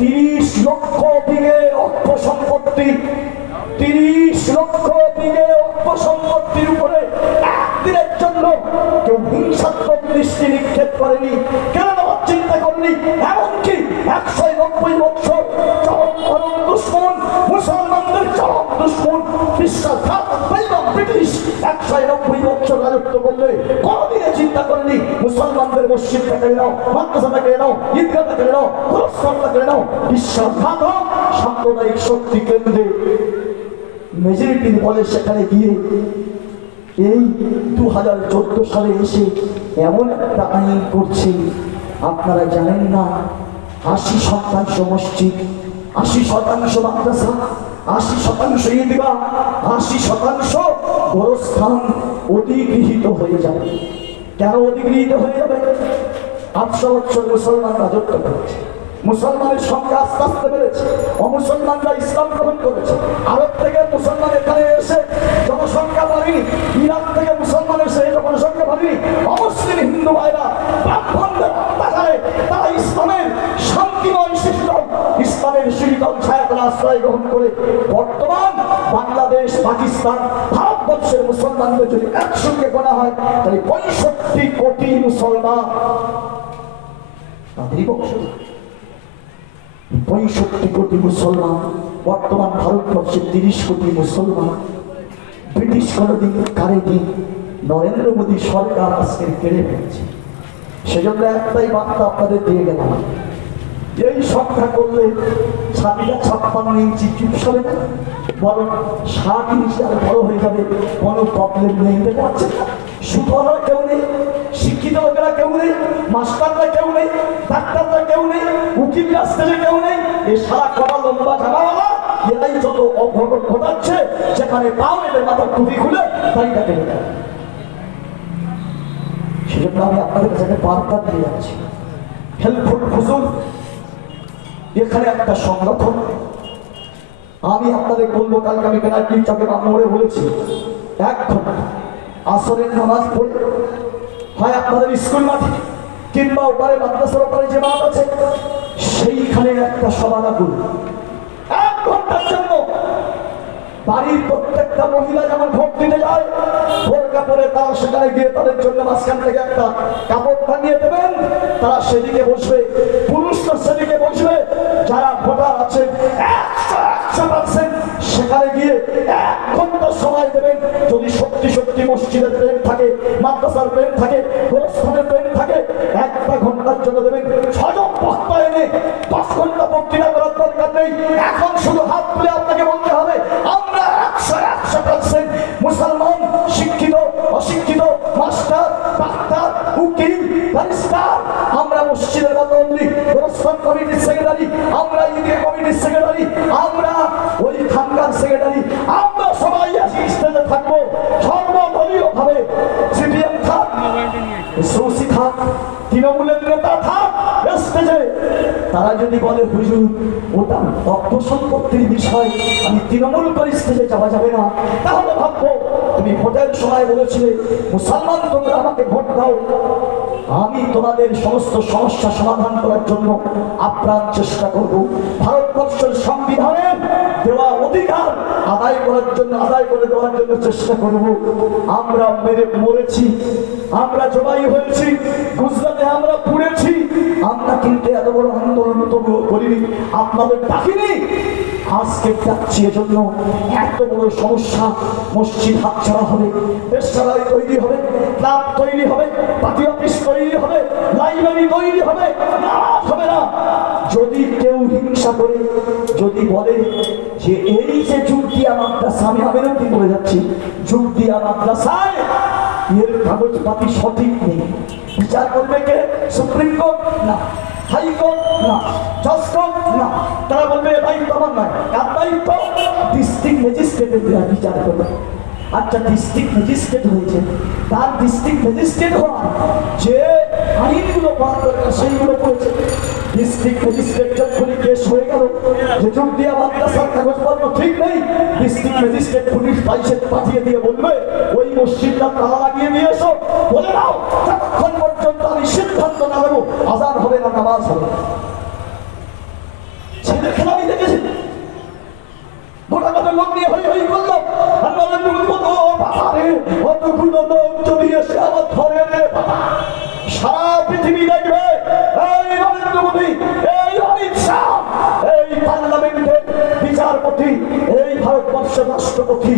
30 লক্ষ বিঘে অর্থ সম্পত্তি, 30 লক্ষ বিঘে অর্থ সম্পত্তির উপরে একদিনের জন্য কেউ হিংসাত্মক দৃষ্টি নিক্ষেপ করেনি, কেন চিন্তা করেনি। এমনকি 190 বছর চরম দুশ্মন, মুসলমানদের চরম দুশ্মন বিশ্বাসঘাতক ব্রিটিশ 190 বছর রাজত্ব করলে কোনদিনে চিন্তা করেনি মুসলমানদের মসজিদটা কেড়ে নাও, মাদ্রাসাটা কেড়ে নাও, ঈদগাহটা কেড়ে নাও, গোরস্থানটা কেড়ে নাও। বিশ্বাসঘাতক সাম্প্রদায়িক শক্তি কেন্দ্রে মেজরিটির বলে সেখানে গিয়ে এই 2014 সালে এসে এমন একটা আইন করছে, আপনারা জানেন না, 80% মসজিদ, 80% মাদ্রাসা, 80% ঈদগাহ, 80% গোরস্থান অধিগৃহীত হয়ে যাবে। কেন অধিগৃহীত হয়ে যাবে? 800 বছর মুসলমান রাজত্ব করেছে, মুসলমানের সংখ্যা আস্তে আস্তে বেড়েছে, অমুসলমানরা ইসলাম গ্রহণ করেছে। আরব থেকে মুসলমান এখানে এসে জনসংখ্যা বাড়েনি, ইরান থেকে মুসলমান এসে জনসংখ্যা বাড়েনি। অমুসলিম হিন্দু ভাইরা ব্রাহ্মণদের অত্যাচারে তারা ইসলামের শান্তিময় সিস্টেম, ইসলামের শীতল ছায়াতলে আশ্রয় গ্রহণ করে বর্তমান বাংলাদেশ, পাকিস্তান, ভারতবর্ষের মুসলমানদের যদি একসঙ্গে করা হয় তাহলে 65 কোটি মুসলমান তাদেরই বংশ। 65 কোটি মুসলমান, বর্তমান ভারতবর্ষে 30 কোটি মুসলমান। ব্রিটিশ কোনদিন কারেনি, নরেন্দ্র মোদী সরকার আজকে কেড়ে ফেলছে। সেজন্য একটাই বার্তা আপনাদের দিয়ে গেলাম, এই সংখ্যা করলে ছাতিটা 56 ইঞ্চি চিপস হবে না, বরং 7 ইঞ্চি আর বড় হয়ে যাবে, কোনো প্রবলেম নেই। দেখতে পাচ্ছেন, সুতরাং কেউ নেই, শিক্ষিত লোকেরা কেউ নেই, মাস্টাররা কেউ নেই, ডাক্তাররা কেউ নেই, উকিল রাস্তায় কেউ নেই। এই সারা কটা লম্বা জামাওয়ালা এরাই যত অঘটন ঘটাচ্ছে, যেখানে পাও এদের মাথার টুপি খুলে দাড়িটা কেটে দেয়। সেজন্য আমি আপনাদের কাছে একটা বার্তা দিয়ে যাচ্ছি। হেল্পফুল হুজুর এখানে একটা সংগঠন, আমি আপনাদের বলবো, কালকে আমি বেনারটি চকে মোড়ে বলেছি, 1 ঘন্টা আসরের নামাজ পড়ে হয় আপনাদের স্কুল মাঠে কিংবা ওপারে মাদ্রাসার ওপারে যে মাঠ আছে সেইখানে একটা সভা রাখুন। 1 ঘন্টার জন্য বাড়ির প্রত্যেকটা মহিলা যেমন ভোট দিতে যায়, বোরকা পরে তারা সেখানে গিয়ে তাদের জন্য মাঝখান থেকে একটা কাপড় টাঙিয়ে দেবেন, তারা সেদিকে বসবে, পুরুষরা সেদিকে বসবে। যারা ভোটার আছে 100% সেখানে গিয়ে 1 ঘন্টা সময় দেবেন। যদি সত্যি সত্যি মসজিদের প্রেম থাকে, মাদ্রাসার প্রেম থাকে, গোরস্থানের প্রেম থাকে, 1 ঘন্টার জন্য দেবেন। 6 জন বক্তা এনে 5 ঘন্টা বক্তৃতা করার দরকার নেই। এখন শুধু হাত তুলে আপনাকে বলতে হবে, আমরা 100% মুসলমান, শিক্ষিত অশিক্ষিত, মাস্টার ডাক্তার উকিল ব্যারিস্টার, আমরা মসজিদের বদলি, গোরস্থান কমিটির সেক্রেটারি, আমরা ঈদের কমিটির সেক্রেটারি, আমরা ওই খানকার সেক্রেটারি, আমরা সবাই স্টেজে থাকবো সর্বদলীয় ভাবে। সিপিএম থাক, সৌসি থাক, তৃণমূলের নেতা থাক স্টেজে। তারা যদি বলে হুজুর ওটা অর্থ সম্পত্তির বিষয়, আমি তৃণমূল করে স্টেজে যাওয়া যাবে না, তাহলে ভাববো তুমি ভোটের সময় বলেছিলে মুসলমান তোমরা আমাকে ভোট দাও, আমি তোমাদের সমস্ত সমস্যা সমাধান করার জন্য আপ্রাণ চেষ্টা করব। ভারতবর্ষের সংবিধানের দেওয়া অধিকার আদায় করার জন্য, আদায় করে দেওয়ার জন্য চেষ্টা করব। আমরা মরেছি, আমরা জবাই হয়েছি, গুজরাটে আমরা পুড়েছি, আমরা কিন্তু এত বড় আন্দোলন তবুও করিনি, আপনাদের ডাকিনি। আজকে ডাকছি এজন্য, এত বড় সমস্যা, মসজিদ হাতছাড়া হবে, বেশ্যালয় তৈরি হবে, ক্লাব তৈরি হবে, পার্টি অফিস তৈরি হবে, লাইব্রেরি তৈরি হবে, নামাজ হবে না। যদি কেউ হিংসা করে, যদি বলে যে এই যে যুগ দিয়া মাদ্রাসা, আমি আবেদন করে যাচ্ছি, যুগ দিয়া মাদ্রাসায় এর কাগজপাতি সঠিক নেই, বিচার করবে কে? সুপ্রিম কোর্ট না, হাইকোর্ট না, জজ কোর্ট না, তারা বলবে দায়িত্ব আমার নয়, কার দায়িত্ব? ডিস্ট্রিক্ট ম্যাজিস্ট্রেটের বিচার করবে। আচ্ছা, ডিস্ট্রিক্ট ম্যাজিস্ট্রেট হয়েছে, তার ডিস্ট্রিক্ট ম্যাজিস্ট্রেট হওয়ার যে আইনগুলো পাওয়া দরকার সেইগুলো করেছে। ডিস্ট্রিক্ট ম্যাজিস্ট্রেট যখনই কেস হয়ে গেল যে যোগ দিয়া মাদ্রাসার কাগজপত্র ঠিক নেই, ডিস্ট্রিক্ট ম্যাজিস্ট্রেট পুলিশ পাঠিয়ে দিয়ে বলবে ওই মসজিদটা তালা লাগিয়ে নিয়ে এসো, বলে নাও যতক্ষণ পর্যন্ত আমি সিদ্ধান্ত না নেবো আজান হবে না, নামাজ হবে। ছেলে খেলা আমি দেখেছি, গোটা গোটা লোক নিয়ে হই হই করলো, আর নরেন্দ্র মোদী বলতো বাবা রে অতগুলো লোক যদি এসে আমার ধরে রে বাবা, সারা পৃথিবী দেখবে এই নরেন্দ্র মোদী, এই অমিত শাহ, এই পার্লামেন্টের বিচারপতি, এই ভারতবর্ষের রাষ্ট্রপতি।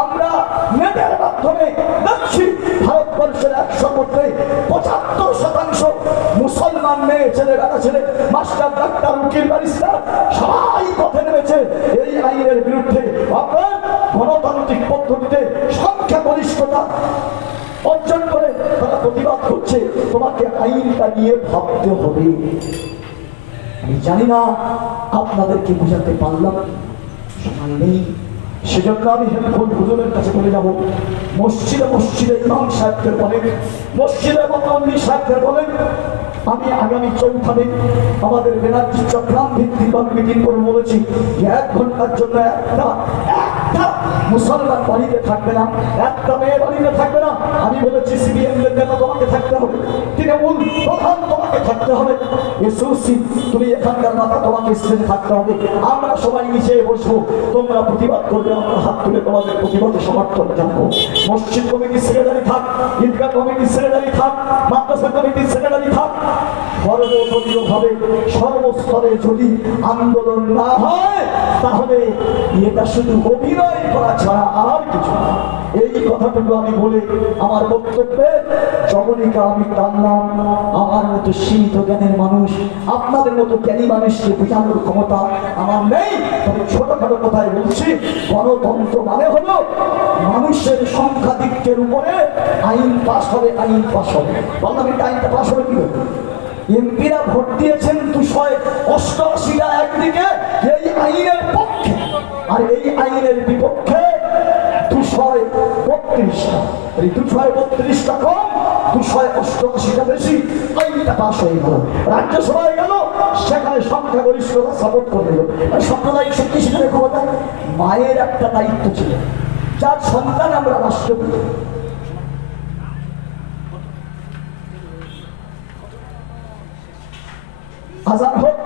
আমরা নেটের মাধ্যমে দেখছি ভারতবর্ষের 100 মধ্যে 75% মুসলমান মেয়ে, ছেলে, বেটা ছেলে, মাস্টার, ডাক্তার, উকিল, ব্যারিস্টার সবাই পথে নেমেছে এই আইনের বিরুদ্ধে। আপনার গণতান্ত্রিক পদ্ধতিতে সংখ্যা গরিষ্ঠতা অর্জন করে তারা প্রতিবাদ করছে। তোমাকে আইনটা নিয়ে ভাবতে হবে। আমি জানি না আপনাদেরকে বোঝাতে পারলাম, সময় নেই, সেজন্য আমি হেল্পফুল হুজুরের কাছে বলে যাব। মসজিদে মসজিদে ইমাম সাহেবদের বলেন, মসজিদে মতলি সাহেবদের বলেন, আমি আগামী 4 দিন আমাদের ব্যানার্জি চট্টগ্রাম ভিত্তিক মিটিং করে বলেছি যে 1 ঘন্টার জন্য একটা মুসলমান বাড়িতে থাকবে না, একটা মেয়ে বাড়িতে থাকবে না। আমি বলেছি সিবিএম এর নেতা তোমাকে থাকতে হবে, তৃণমূল প্রধান তোমাকে থাকতে হবে, এসওসি তুমি এখানকার মাথা তোমাকে স্টেজে থাকতে হবে। আমরা সবাই নিচে বসবো, তোমরা প্রতিবাদ করবে, আমরা হাত তুলে তোমাদের প্রতিবাদে সমর্থন জানাবো। মসজিদ কমিটির সেক্রেটারি থাক, ঈদগাহ কমিটির সেক্রেটারি থাক, মাদ্রাসা কমিটির সেক্রেটারি থাক, সর্বদলীয়ভাবে সর্বস্তরে যদি আন্দোলন না হয় তাহলে এটা শুধু অভিনয় করা ছাড়া আর কিছু না। এই কথাটুকু আমি বলে আমার বক্তব্যে জবনিকা আমি টানলাম। আমার মতো সীমিত জ্ঞানের মানুষ, আপনাদের মতো জ্ঞানী মানুষকে বোঝানোর ক্ষমতা আমার নেই। তবে ছোটখাটো কথায় বলছি, গণতন্ত্র মানে হলো মানুষের সংখ্যাধিক্যের উপরে আইন পাস হবে, আইন পাস হবে। পার্লামেন্ট আইনটা পাস হবে কি হবে? এমপিরা ভোট দিয়েছেন 288টা একদিকে এই আইনের পক্ষে, আর এই আইনের বিপক্ষে 200 32টা, এই 232টা কম 288টা বেশি, আইনটা পাশ হয়ে গেল, রাজ্যসভায় গেল, সেখানে সংখ্যাগরিষ্ঠতা সাপোর্ট করে দিল। সাম্প্রদায়িক শক্তি সেখানে ক্ষমতা। মায়ের একটা দায়িত্ব ছিল, যার সন্তান আমরা রাষ্ট্রপতি। আজান হোক,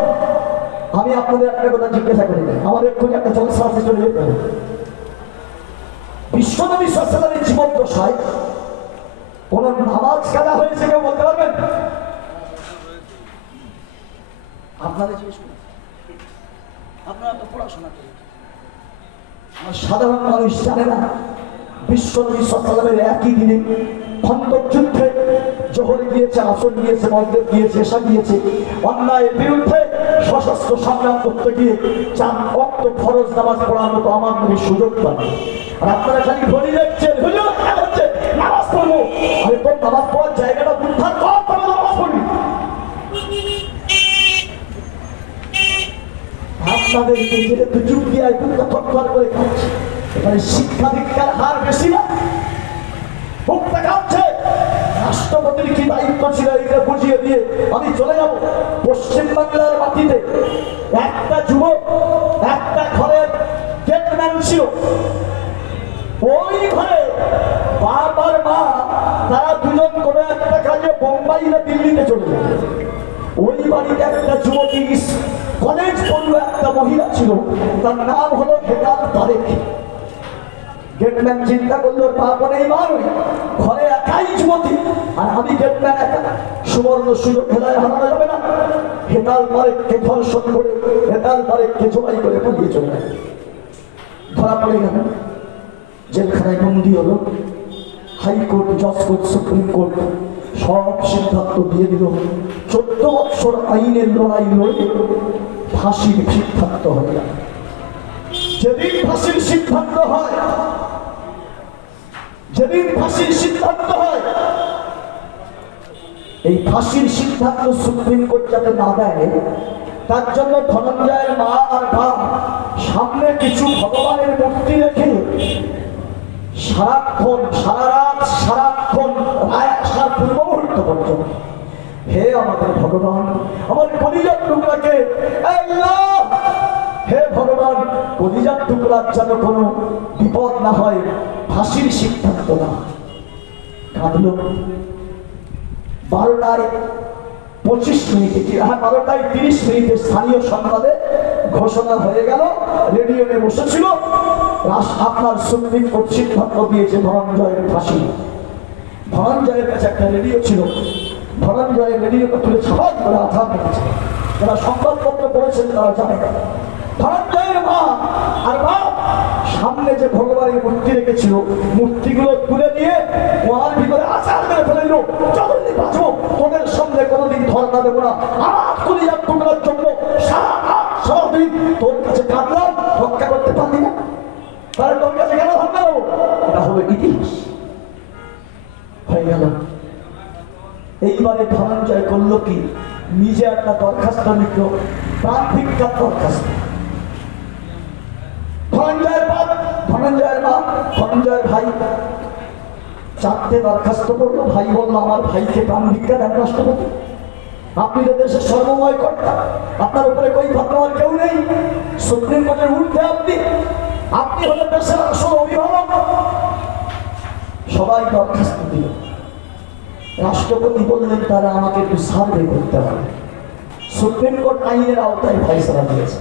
আমি আপনাদের একটা কথা জিজ্ঞাসা করি, আমার এক্ষুনি একটা জলসা আছে, চলে যেতে হবে। বিশ্বনবী সাল্লাল্লাহু আলাইহি ওয়াসাল্লামের জীবন দশায় কোন নামাজ কাজা হয়েছে কেউ বলতে পারবেন? আপনারা জিজ্ঞেস করুন, আপনারা তো পড়াশোনা করেন, আমার সাধারণ মানুষ জানে না বিশ্বনবী সাল্লাল্লাহু আলাইহি ওয়াসাল্লামের একই দিনে খন্দক যুদ্ধে জোহর গিয়েছে, আসর গিয়েছে, মাগরিব গিয়েছে, এশা গিয়েছে, অন্যায়ের বিরুদ্ধে সশস্ত্র সংগ্রাম করতে গিয়ে 4 ওয়াক্ত ফরজ নামাজ পড়ার মতো আমার নবী সুযোগ পান। আর আপনারা খালি ঘড়ি দেখছেন, হুজুর হচ্ছে নামাজ পড়বো, আরে তোর নামাজ পড়ার জায়গাটা উদ্ধার কর, তবে নামাজ পড়বি। আপনাদের নিজেদের তো চুপ দিয়ে তৎপর করে খাচ্ছে, এখানে শিক্ষা দীক্ষার হার বেশি না, ভোক্তা খাচ্ছে। রাষ্ট্রপতির কি দায়িত্ব ছিল এটা বুঝিয়ে দিয়ে আমি চলে যাব। পশ্চিমবাংলার মাটিতে একটা যুবক একটা ঘরের গেটম্যান ছিল, ওই ঘরে বাবার মা তারা দুজন কোনো একটা কাজে বোম্বাই না দিল্লিতে চলে যাবে। ওই বাড়িতে একটা যুবতী কলেজ পড়ুয়া একটা মহিলা ছিল, তার নাম হলো হেতাল তারেক। গেটম্যান চিন্তা করলো বাবা নেই, মা নেই, ঘরে একাই যুবতী, আর আমি গেটম্যান একা, সুবর্ণ সুযোগ হেলায় হারানো যাবে না। হেতাল তারেককে ধর্ষণ করে, হেতাল তারেককে জবাই করে পালিয়ে চলে যায়। ধরা পড়ে গেল, জেলখানায় বন্দী হলো। হাইকোর্ট, জজ কোর্ট, সুপ্রিম কোর্ট সব সিদ্ধান্ত দিয়ে দিল। 14 বছর আইনের লড়াই লড়ে ফাঁসির সিদ্ধান্ত হয়ে গেল। যেদিন ফাঁসির সিদ্ধান্ত হয়, যেদিন ফাঁসির সিদ্ধান্ত হয়, এই ফাঁসির সিদ্ধান্ত সুপ্রিম কোর্ট যাতে না দেয়, তার জন্য ধনঞ্জয়ের মা আর বাপ সামনে কিছু ভগবানের মূর্তি রেখে সারাক্ষণ, সারা রাত, সারাক্ষণ রায় আসার পূর্ব মুহূর্ত পর্যন্ত, হে আমাদের ভগবান, আমার কলিজার টুকরাকে, হে ভগবান, কলিজার টুকরার যেন কোনো বিপদ না হয়, ফাঁসির সিদ্ধান্ত না। কাঁদল। 12টায় 25 মিনিটে, 12টায় 30 মিনিটে স্থানীয় সংবাদে ঘোষণা হয়ে গেল, রেডিওতে বসেছিল, আপনার সুপ্রিম কোর্ট সিদ্ধান্ত দিয়েছে ধনঞ্জয়ের ফাঁসি। ধনঞ্জয়ের কাছে একটা রেডিও ছিল, ধনঞ্জয়ের রেডিওটা তুলে ছাপাই করে আঘাত রেখেছে। যারা সংবাদপত্র পড়েছেন তারা জানে, ধনঞ্জয়ের মা আর বাপ সামনে যে ভগবানের মূর্তি রেখেছিল, মূর্তিগুলো তুলে দিয়ে ওয়ার ভিতরে আচার মেরে ফেলে দিল, যতদিন বাঁচবো তোদের সামনে কোনোদিন ধর্ণা দেবো না, আমার কলিজার টুকরার জন্য সারা রাত সারাদিন তোর কাছে কাঁদলাম, রক্ষা করতে পারলি না, তাহলে তোর কাছে কেন ধর্ণা দেবো? এটা হলো ইতিহাস হয়ে গেল। এইবারে ধনঞ্জয় করলো কি, নিজে একটা দরখাস্ত লিখল, প্রাণ ভিক্ষার দরখাস্ত। ধনঞ্জয়ের বাপ, ধনঞ্জয়ের মা, ধনঞ্জয়ের ভাই 4টে দরখাস্ত করলো। ভাই বললো আমার ভাইকে প্রাণ ভিক্ষা দেন রাষ্ট্রপতি, আপনি তো দেশের সর্বময় কর্তা, আপনার উপরে কই ভাবনার কেউ নেই, সুপ্রিম কোর্টের ঊর্ধ্বে আপনি, আপনি হলেন দেশের আসল অভিভাবক। সবাই দরখাস্ত দিল। রাষ্ট্রপতি বললেন তারা আমাকে একটু সার্ভে করতে হবে। সুপ্রিম কোর্ট আইনের আওতায় ফয়সালা দিয়েছে,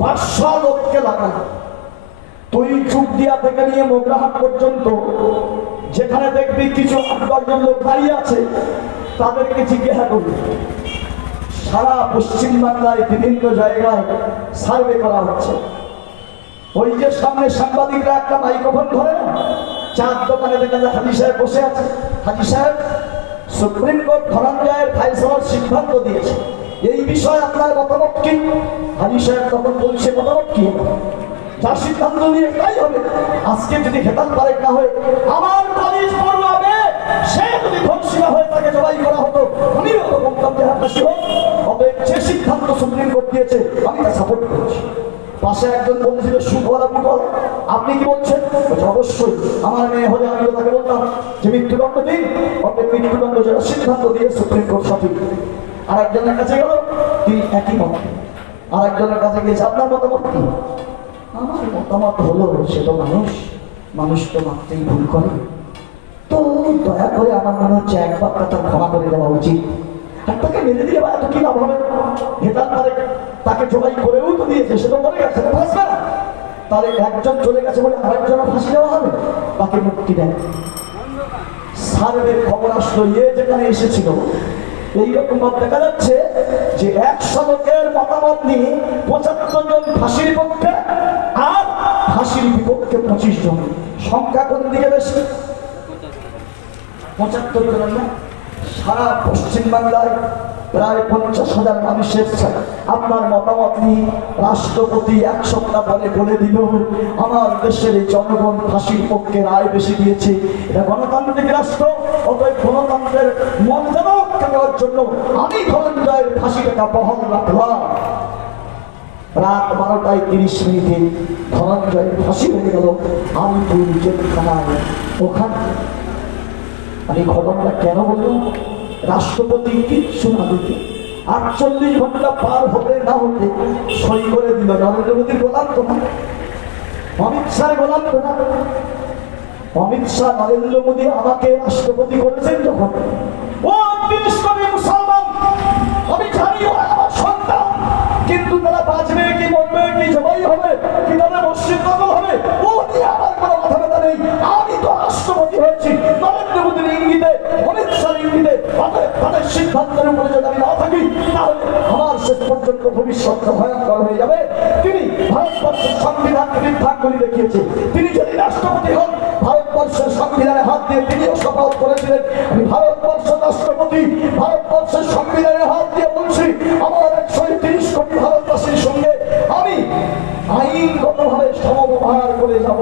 500 লোককে লাগানো, তুই চুকদিয়া থেকে নিয়ে মোগরাহাট পর্যন্ত যেখানে দেখবি কিছু 8-10 জন লোক দাঁড়িয়ে আছে, তাদেরকে জিজ্ঞাসা করবি। সারা পশ্চিমবাংলায় বিভিন্ন জায়গায় সার্ভে করা হচ্ছে। ওই যে সামনে সাংবাদিকরা একটা মাইক্রোফোন ধরে না, চার দোকানে দেখা যায় হাজি সাহেব বসে আছে, হাজি সাহেব সুপ্রিম কোর্ট ধনঞ্জয়ের ফয়সালার সিদ্ধান্ত দিয়েছে, এই বিষয়ে আপনার মতামত কি? হাজি সাহেব তখন বলছে মতামত কি, যার সিদ্ধান্ত নিয়ে তাই হবে। আজকে যদি হেতাল তারেক না হয়ে আমার কলেজ পড়ুয়াবে, সে যদি ধর্ষিতা হয়ে তাকে জবাই করা হতো, আমিও তো বলতাম যে হাসি হোক। তবে যে সিদ্ধান্ত সুপ্রিম কোর্ট দিয়েছে আমি তা সাপোর্ট করছি। পাশে একজন বলেছিল সুখওয়ালা মুখওয়ালা, আপনি কি বলছেন? বলছে, অবশ্যই আমার মেয়ে হলে আমি তাকে বলতাম যে মৃত্যুদণ্ড দিন, অর্থাৎ মৃত্যুদণ্ড যেটা সিদ্ধান্ত দিয়ে সুপ্রিম কোর্ট সঠিক। আর একজনের কাছে গেল, তিনি একই মত। আর একজনের কাছে গিয়েছে, আপনার মতামত কি? আমার মতামত হলো সে তো মানুষ তো মাত্রই ভুল করে, তো দয়া করে আমার মনে হচ্ছে একবার তার ক্ষমা করে দেওয়া উচিত। আর তাকে মেরে দিয়ে বা এত কি লাভ হবে? হেতার তারে তাকে জবাই করেও তো দিয়েছে, সে তো মরে গেছে, ফাঁসবে না। তাহলে একজন চলে গেছে বলে আরেকজন ফাঁসি দেওয়া হবে, তাকে মুক্তি দেয়। সার্ভের খবর আসলো, যেখানে এসেছিল এইরকম ভাব দেখা যাচ্ছে যে 100 লোকের মতামত নিয়ে 75 জন ফাঁসির পক্ষে আর ফাঁসির বিপক্ষে 25 জন। সংখ্যা কোন দিকে বেশি? 75 জন না? সারা পশ্চিমবাংলায় প্রায় 50,000 মানুষের আপনার মতামত নিয়ে রাষ্ট্রপতি 1 সপ্তাহ পরে বলে দিল আমার দেশের এই জনগণ ফাঁসির পক্ষে রায় বেশি দিয়েছে। এটা গণতান্ত্রিক রাষ্ট্র, অতএব গণতন্ত্রের মর্যাদা রক্ষা করার জন্য আমি ধনঞ্জয়ের ফাঁসিটা বহাল রাখলাম। রাত 12টায় 30 মিনিটে ধনঞ্জয়ের ফাঁসি হয়ে গেল আলিপুর জেলখানায়। ওখানে আমি ঘটনাটা কেন বললাম? রাষ্ট্রপতি কিচ্ছু না দিতে 48 ঘন্টা পার হতে না হতে সই করে দিল। নরেন্দ্র মোদীর গোলাম তো না, অমিত শাহ গোলাম তো না। অমিত শাহ নরেন্দ্র মোদী আমাকে রাষ্ট্রপতি করেছেন যখন, ও 30 কোটি মুসলমান, আমি জানি ও আমার সন্তান, কিন্তু তারা বাঁচবে কি মরবে কি জবাই হবে কি তাদের মসজিদ দখল হবে ও নিয়ে আমার কোনো কথা বলা নেই। আমি তো রাষ্ট্রপতি হয়েছি নরেন্দ্র মোদীর ইঙ্গিতে, অমিত শাহ ইঙ্গিতে। তাদের সিদ্ধান্তের উপরে যদি আমি না থাকি তাহলে আমার শেষ পর্যন্ত ভবিষ্যৎ ভয়ঙ্কর হয়ে যাবে। তিনি ভারতবর্ষের সংবিধানকে নির্ধারণ করে দেখিয়েছে। তিনি যদি রাষ্ট্রপতি হন, ভারতবর্ষের সংবিধানে হাত দিয়ে তিনিও শপথ করেছিলেন আমি ভারতবর্ষের রাষ্ট্রপতি, ভারতবর্ষের সংবিধানে হাত দিয়ে বলছি আমার 130 কোটি ভারতবাসীর সঙ্গে আমি আইনগতভাবে সমব্যবহার করে যাব।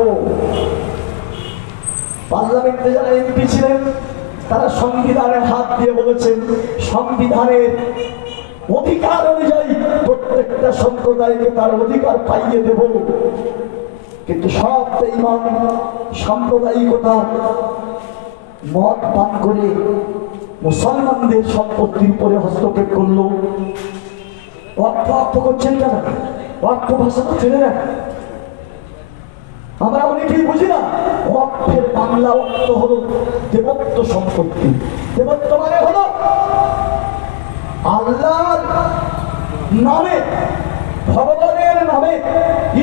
পার্লামেন্টে যারা এমপি ছিলেন তারা সংবিধানে হাত দিয়ে বলেছেন সংবিধানের অধিকার অনুযায়ী প্রত্যেকটা সম্প্রদায়কে তার অধিকার পাইয়ে দেব। কিন্তু সব বেঈমান সাম্প্রদায়িকতা মদ পান করে মুসলমানদের সম্পত্তির উপরে হস্তক্ষেপ করলো। অর্থ করছেন কেন? অর্থ ভাষা তো ছেড়ে না, আমরা অনেকেই বুঝি না। অর্থের বাংলা অর্থ হলো দেবত্ব সম্পত্তি। দেবত্ব মানে হলো আল্লাহর নামে, ভগবানের নামে,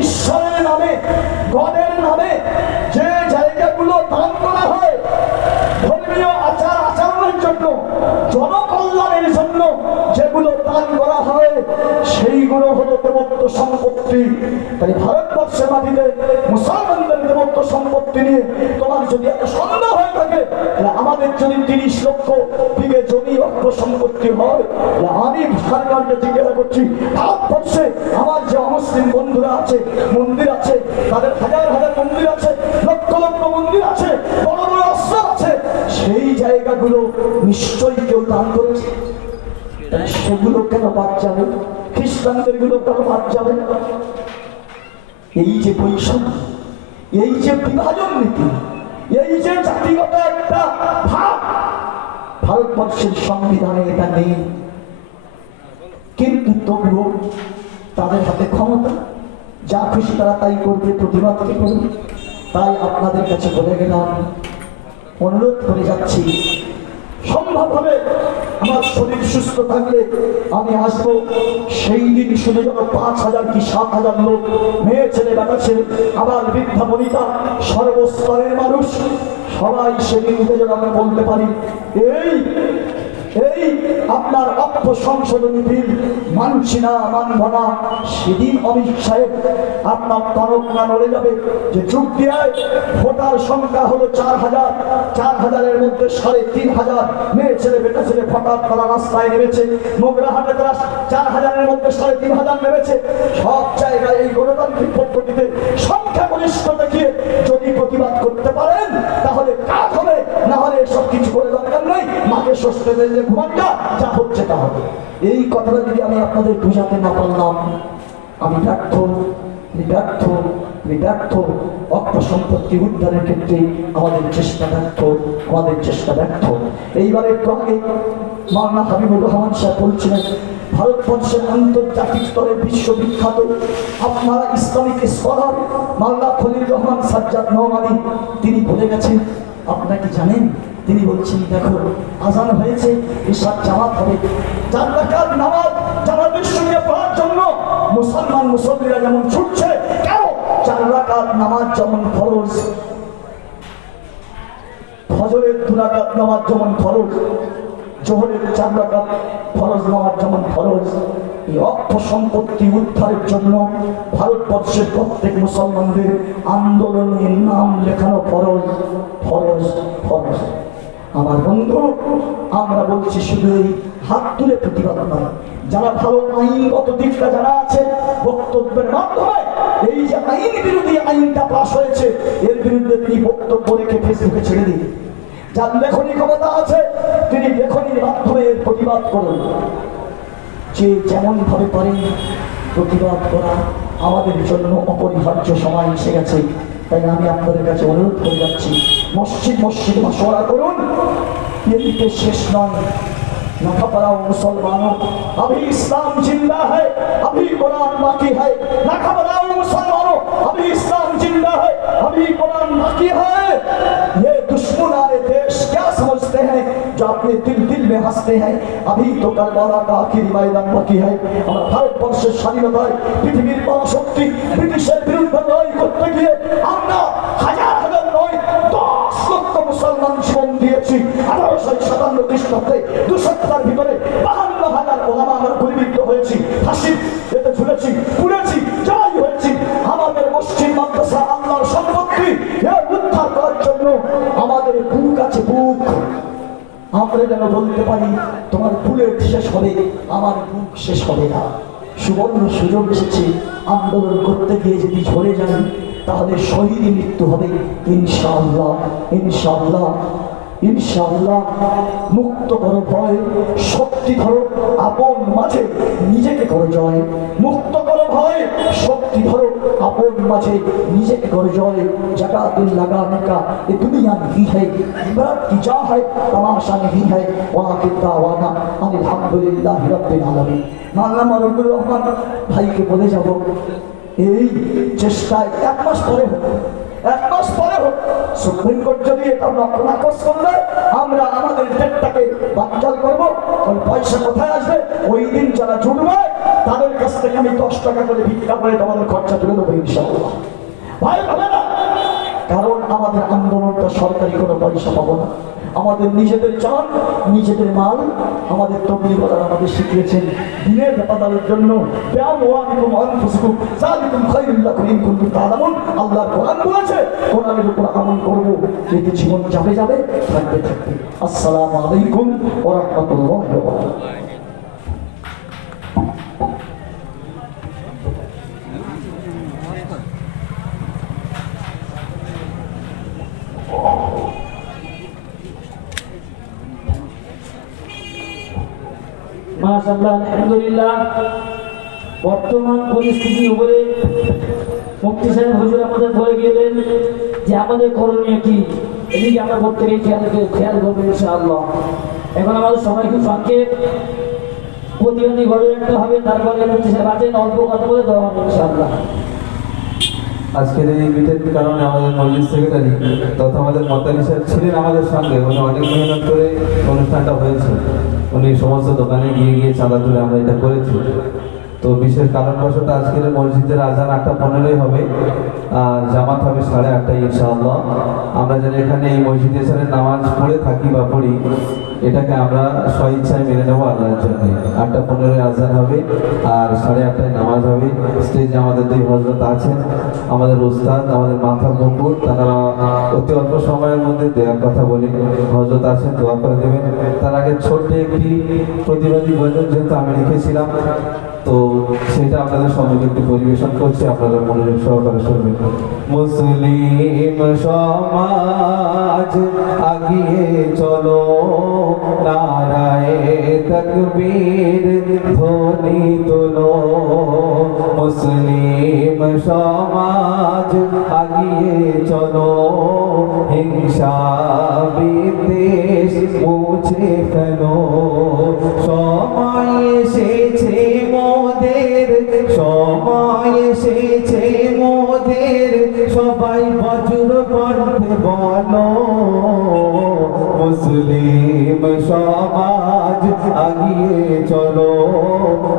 ঈশ্বরের নামে, গডের নামে যে জায়গাগুলো দান করা হয় ধর্মীয় আচার আচরণের জন্য, জনকল্যাণের জন্য যেগুলো দান করা হয় সেইগুলো হলো দেবত্ব সম্পত্তি। তাই ভারতবর্ষের মাটিতে মুসলমানদের দেবত্ব সম্পত্তি নিয়ে তোমার যদি এত সন্দেহ হয়ে থাকে, আমাদের যদি 30 লক্ষ বিঘে জমি অর্থ সম্পত্তি হয়, আমি সরকারকে জিজ্ঞাসা করছি ভারতবর্ষে আমার যে অমুসলিম বন্ধুরা আছে, মন্দির আছে, তাদের হাজার হাজার মন্দির আছে, লক্ষ লক্ষ মন্দির আছে, বড় বড় অস্ত্র আছে, সেই জায়গাগুলো নিশ্চয়ই কেউ দান করেছে। সেগুলো কেন বাদ যাবে? খ্রিস্টানদের গুলো কেন বাদ যাবে? এই যে বৈষম্য, এই যে বিভাজন নীতি, এই যে জাতিগত একটা ভাব, ভারতবর্ষের সংবিধানে এটা নেই। কিন্তু তবুও তাদের হাতে ক্ষমতা, যা খুশি তারা তাই করবে, প্রতিবাদকে করবে। তাই আপনাদের কাছে বলে গেলাম, অনুরোধ করে যাচ্ছি, সম্ভব হবে আমার শরীর সুস্থ থাকলে আমি আসবো। সেই দিন শুধু যেন 5,000 কি 7,000 লোক, মেয়ে ছেলে বেটা ছেলে, আবার বৃদ্ধা বনিতা, সর্বস্তরের মানুষ সবাই সেদিন যেন আমরা বলতে পারি এই আপনার অর্থ সংশোধনী বিল মানছি না, মানব না। সেদিন অমিত সাহেব আপনার তরফ না নড়ে যাবে যে চুক্তিয়ায় ভোটার সংখ্যা হলো 4,000, 4,000-এর মধ্যে 3,500 মেয়ে ছেলে বেটা ছেলে ভোটার তারা রাস্তায় নেমেছে। মোগরাহাটে তারা 4,000-এর মধ্যে 3,500 নেমেছে। সব জায়গায় এই গণতান্ত্রিক পদ্ধতিতে সংখ্যাগরিষ্ঠ দেখিয়ে যদি প্রতিবাদ করতে পারেন তাহলে কাজ হবে, না হলে এসব কিছু করে দরকার নেই। মাকে সস্তে দিলে ঘুমানটা যা হচ্ছে তা হবে। এই কথাটা যদি আমি আপনাদের বোঝাতে না পারলাম আমি ব্যর্থ। ব্যর্থ ব্যর্থ। অর্থ সম্পত্তি উদ্ধারের ক্ষেত্রে আমাদের চেষ্টা ব্যর্থ। এইবারে একটু আগে মাওলানা হাবিবুর রহমান সাহেব বলছিলেন, ভারতবর্ষের আন্তর্জাতিক স্তরে বিশ্ববিখ্যাত আপনারা ইসলামিক স্কলার মাওলানা খলিল রহমান সাজ্জাদ নোমানী, তিনি বলে গেছেন, আপনারা কি জানেন? তিনি বলছেন, দেখো আজান হয়েছে, ঈশার জামাত হবে, 4 রাকাত নামাজ জামাতের সঙ্গে পড়ার জন্য মুসল্লিরা যেমন ছুটছে, কেন 4 রাকাত নামাজ যেমন ফরজ, ফজরের 2 রাকাত নামাজ যেমন ফরজ, জোহরের 4 রাকাত ফরজ নামাজ যেমন ফরজ, এই অর্থ সম্পত্তি উদ্ধারের জন্য ভারতবর্ষের প্রত্যেক মুসলমানদের আন্দোলনের নাম লেখানো ফরজ ফরজ ফরজ। আমার বন্ধু, আমরা বলছি শুধু এই হাত তুলে প্রতিবাদ নয়, যারা ভালো আইনগত দিকটা যারা আছে বক্তব্যের মাধ্যমে এই যে আইন বিরোধী আইনটা পাশ হয়েছে এর বিরুদ্ধে তিনি বক্তব্য রেখে ফেসবুকে ছেড়ে দিন। যার লেখনী ক্ষমতা আছে তিনি লেখনীর মাধ্যমে এর প্রতিবাদ করুন। যে যেমন ভাবে পারেন প্রতিবাদ করা আমাদের জন্য অপরিহার্য সময় এসে গেছে। তাই আমি আপনাদের কাছে অনুরোধ করে যাচ্ছি, মসজিদ মশওয়ারা করুন, এদিকে শেষ নয়। লেখাপড়াও মুসলমানों, अभी इस्लाम जिंदा है, अभी कुरान बाकी है। লেখাপড়াও मुसलमानों, अभी इस्लाम जिंदा है, अभी कुरान बाकी है। ये दुश्मनाने देश क्या समझते हैं जो अपने दिल में हंसते हैं? अभी तो करबला का आखिरी मैदान बाकी है। আমরা ভারতবর্ষের স্বাধীনতায় পৃথিবীর পরাশক্তি ব্রিটিশের বিরুদ্ধে লড়াই করতে গিয়ে আমরা হাজার হাজার নয় 10 লক্ষ মুসলমান জীবন দিয়েছি। 1857 খ্রিস্টাব্দে 200 ভিতরে 52,000 ওলামা আমরা গুলিবিদ্ধ হয়েছি, ফাঁসি এতে ঝুলেছি, পুড়েছি, জয় হয়েছি। আমাদের মসজিদ মাদ্রাসা আল্লাহর সম্পত্তি এর উদ্ধার করার জন্য আমাদের বুক আছে, বুক। আমরা যেন বলতে পারি তোমার বুলেট শেষ হবে, আমার বুক শেষ হবে না। সুবর্ণ সুযোগ এসেছে, আন্দোলন করতে গিয়ে যদি ঝরে যান তাহলে শহীদী মৃত্যু হবে ইনশাআল্লাহ ইনশাআল্লাহ ইনশাআল্লাহ। মুক্ত করো ভয়, শক্তি ধরো আপন মাঝে, নিজেকে করো জয়। মুক্ত করো ভয়, শক্তি ধরো আপন মাঝে, নিজেকে করো জয়। जगह दिल लगाने का ये दुनिया नहीं है, इबारत की जा है, तमाशा नहीं है। वाकिद दावाना अल्हम्दुलिल्लाहि रब्बिल आलामीन। মাওলানা মারুফুর রহমান ভাইকে বলে যাব, এই চেষ্টায় 1 মাস পরে হোক, 1 মাস পরে হোক, সুপ্রিম কোর্ট যদি এটা নাকচ করলে আমরা আমাদের ডেটটাকে বাতিল করবো। পয়সা কোথায় আসবে? ওই দিন যারা জুড়বে তাদের কাছ থেকে আমি 10 টাকা করে ভিক্ষা করে তোমাদের খরচা তুলে দেবো ইনশাআল্লাহ। ভাই হবে না, কারণ আমাদের আন্দোলনটা সরকারি কোনো পয়সা পাবো না। আমাদের নিজেদের জান, নিজেদের মাল আমাদের তবলিগরা আমাদের শিখিয়েছেন দিনের ব্যাপারের জন্য। আল্লাহর কোরআন বলেছে, কোরআনের উপর আমল করবো, এতে জীবন যাবে যাবে, থাকবে থাকবে। আসসালামু আলাইকুম ওয়া রাহমাতুল্লাহি ওয়া বারাকাতুহু। মাশাআল্লাহ, আলহামদুলিল্লাহ। বর্তমান পরিস্থিতির উপরে মুফতি সাহেব হুজুর আমাদের বলে গেলেন যে আমাদের করণীয় কি, এদিকে আমরা প্রত্যেকেই খেয়াল করবো ইনশাআল্লাহ। এখন আমাদের সময় খুব সংক্ষেপ, প্রতিবাদী ঘরে একটা হবে, তারপরে মুফতি সাহেব আছেন, অল্প কথা বলে দেওয়া হবে ইনশাআল্লাহ। আজকের এই মিটের কারণে আমাদের মসজিদ সেক্রেটারি তথা আমাদের মতালি সাহেব ছিলেন আমাদের সঙ্গে, উনি অনেক মেহনত করে অনুষ্ঠানটা হয়েছে। উনি সমস্ত দোকানে গিয়ে চাঁদা তুলে আমরা এটা করেছি। তো বিশেষ কারণবশত আজকের মসজিদের আজান 8:15 হবে, আর জামাত হবে 8:30 ইনশাআল্লাহ। আমরা যারা এখানে এই মসজিদে এসে নামাজ পড়ে থাকি বা পড়ি, এটাকে আমরা স্বইচ্ছায় মেনে নেবো আল্লাহর জন্য। 8:15 আজান হবে আর 8:30 নামাজ হবে। স্টেজে আমাদের 2 হযরত আছেন, আমাদের উস্তাদ, আমাদের মাথা মুকুট, তারা অতি অল্প সময়ের মধ্যে দেওয়ার কথা বলে হযরত আছেন, দোয়া করে দেবেন। তার আগে ছোট্ট একটি প্রতিবাদী ভজন যেহেতু আমি লিখেছিলাম, তো সেটা আপনাদের সম্মুখে একটু পরিবেশন করছি, আপনারা মনোযোগ সহকারে শুনবেন। মুসলিম সমাজ আগিয়ে চলো, নারায়ে তাকবীর ধ্বনি তোলো। মুসলিম সমাজ মুছে ফেলো। সময় এসেছে মোদের, সময় এসেছে মোদের, সবাই বজ্র কণ্ঠে বলো, মুসলিম সমাজ আগিয়ে চলো,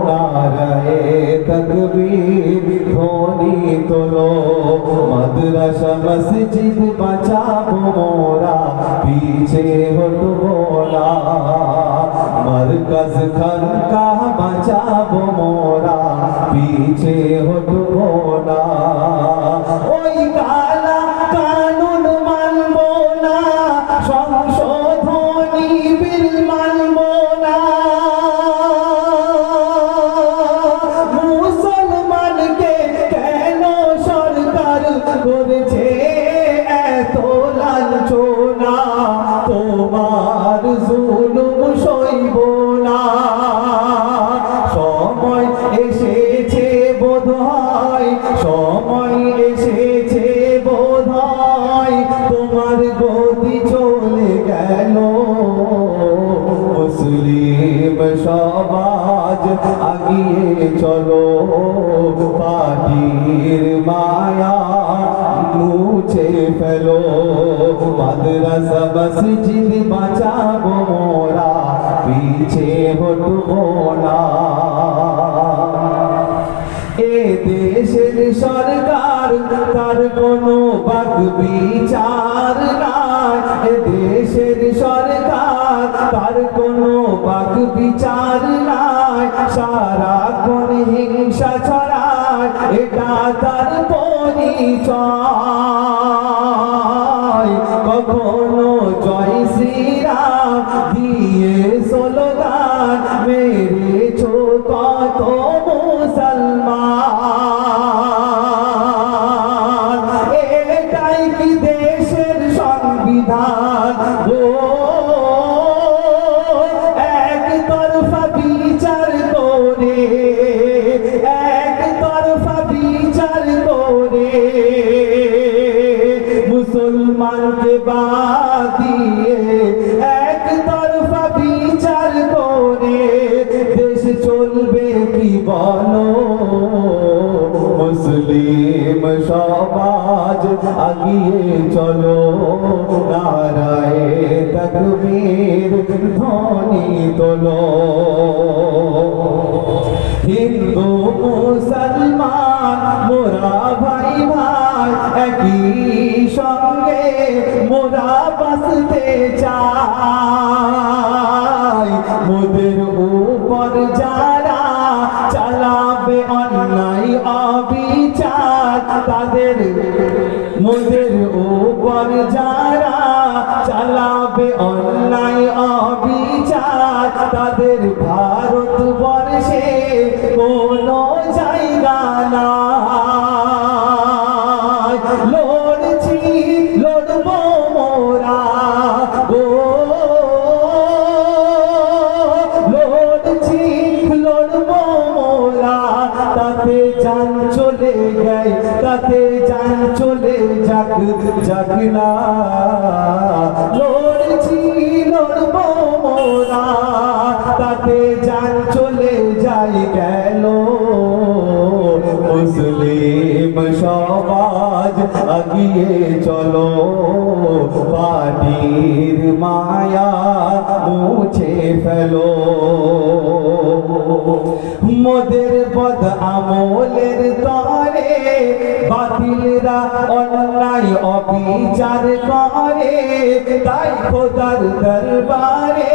নারায়ে তাকবীর ধ্বনি তোলো। মাদ্রাসা মসজিদ বাঁচাবো মোরা, পিছে হটবো না, মারকাজ খানকাহ বাঁচাবো মোরা, পিছে হটবো না। ওই কালা কানুন মানবো না, সংশোধনী বিল মানবো না, মুসলমানকে কেন সরকার করেছে এত লাঞ্ছনা, তোমার জুলুম সইব না। সময় এসেছে বোধহয়, সময় এসেছে বোধহয়, তোমার গতি চলে গেল, মুসলিম সমাজ আগিয়ে চলো, পার্টির মায়া মুছে ফেলো। মাদ্রাসা মসজিদ বাঁচাবো মোরা, পিছে হটবো না। এ দেশের সরকার তার কোনো বাক বিচার নাই, এ দেশের সরকার তার কোনো বাক বিচার নাই, সারাক্ষণ হিংসা ছড়ায়, এটা তার পরিচয়। কখনো জয় শ্রীরাম দিয়ে স্লোগান মেরেছো কত মুসলমান, এটাই কি দেশের সংবিধান? ও একতরফা বিচার করে, একতরফা বিচার করে, মুসলমানকে বাদ দিয়ে একতরফা বিচার করে, দেশ চলবে কি বলো, মুসলিম সমাজ আগিয়ে চলো, নারায়ে তাকবীর ধ্বনি তোলো। হিন্দু মুসলমান মোরা ভাই ভাই, একই সঙ্গে মোরা বাঁচতে চাই। মোদের উপর যারা চালাবে অন্যায় অবিচার, তাদের মোদের উপর যারা চালাবে অন্যায় অবিচার, তাদের ভারতবর্ষে কোনো জায়গা নাই। লড়ছি লড়বো মোরা, ও লড়ছি লড়বো মোরা, তাতে জান চলে যায়, তাতে জান চলে যাক যাক না। লড়ছি লড়বো মোরা, তাতে জান চলে যাই গেল, মুসলিম সমাজ আগিয়ে চলো, পার্টির মায়া মুছে ফেলো। মোদের বদ আমলের তরে বাতিলরা অন্যায় অবিচার করে, তাই খোদার দরবারে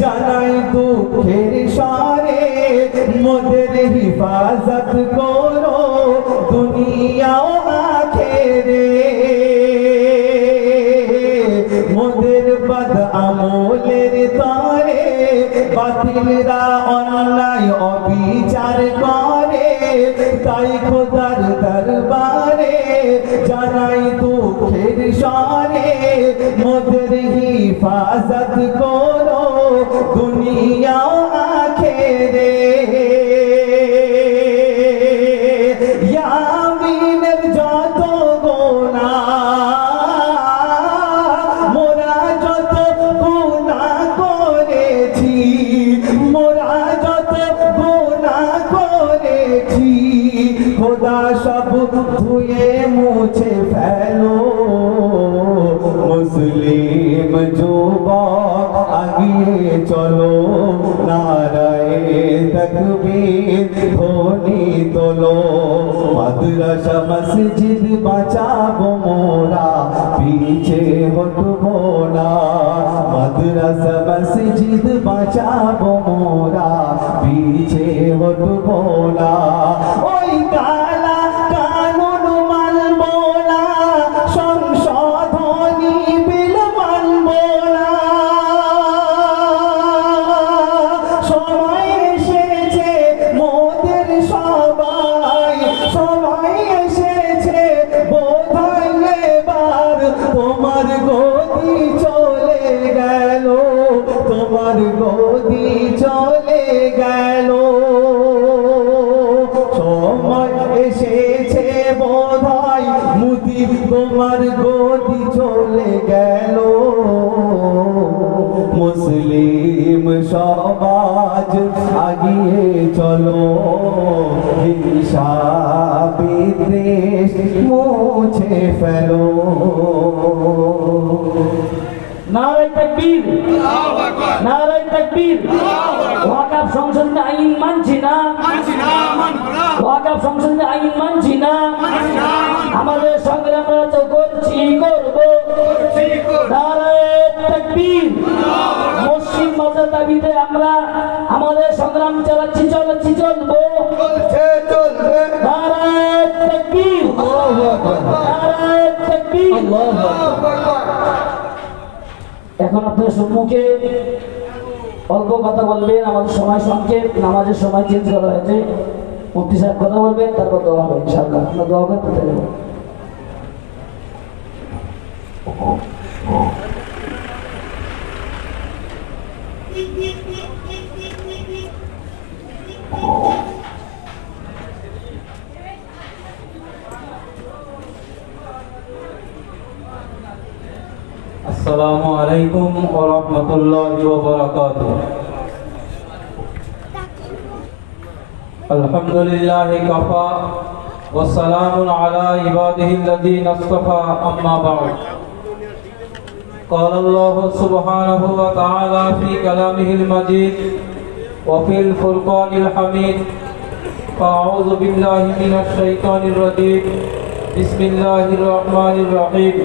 জানাই দুঃখের স্বরে, মোদের হিফাজত করো দুনিয়া ও আখেরে। মোদের বদ আমলের তরে বাতিলরা অন্যায় অবিচার করে, তাই খোদার দরবারে জানাই দুঃখের স্বরে, মোদের হিফাজত করো দুনিয়া ও আখেরে। ইয়ামিনের যত গোনাহ মোরা যত গুনাহ হক আগিয়ে চলো, নারায়ে তাকবীর ধ্বনি তোলো। মাদ্রাসা মসজিদ বাঁচাবো মোরা, পিছে হটবো না। মাদ্রাসা মসজিদ বাঁচাবো মোরা, পিছে হটবো না। ওই কালা কানুন মানবো না, সংশোধনী বিল মানবো না। সময় এসেছে মোদের সবাই, সময় এসেছে বোধহয় এবার তোমার গদি চলে গেল, তোমার গদি চলে গেল। সময় এসেছে বোধহয় মুদি তোমার গদি চলে গেল। মুসলিম সমাজ আগিয়ে চলো, হিংসা বিদ্বেষ মুছে ফেলো। নারায়ে তাকবীর, নারায়ে তাকবীর। ওয়াকফ সংশোধনী আইন মানছি না, ওয়াকফ সংশোধনী আইন মানছি না। আমাদের সংগ্রাম তো করছি, করব। নারায়ে তাকবীর। মুসলিম মতের দাবিতে আমরা আমাদের সংগ্রাম চালাচ্ছি, চলাচ্ছি, চলবো। নারায়ে তাকবীর, নারায়ে তাকবীর। এখন আপনার সম্মুখে অল্প কথা বলবেন, আমাদের সময় সংক্ষেপ, নামাজের সময় চেঞ্জ করা হয়েছে। মুফতি সাহেব কথা বলবেন, তারপর দোয়া হবে ইনশাআল্লাহ। আমরা দোয়া করতে দেব। আসসালামু আলাইকুম ওয়া রাহমাতুল্লাহি ওয়া বারাকাতুহু। আলহামদুলিল্লাহি কাফা ওয়া সালামুন আলা ইবাদিহিল্লাযীনা ইসতাফা, আম্মা বা'দ। قال الله سبحانه وتعالى في كلامه المجيد وفي الفرقان الحميد: أعوذ بالله من الشيطان الرجيم، بسم الله الرحمن الرحيم،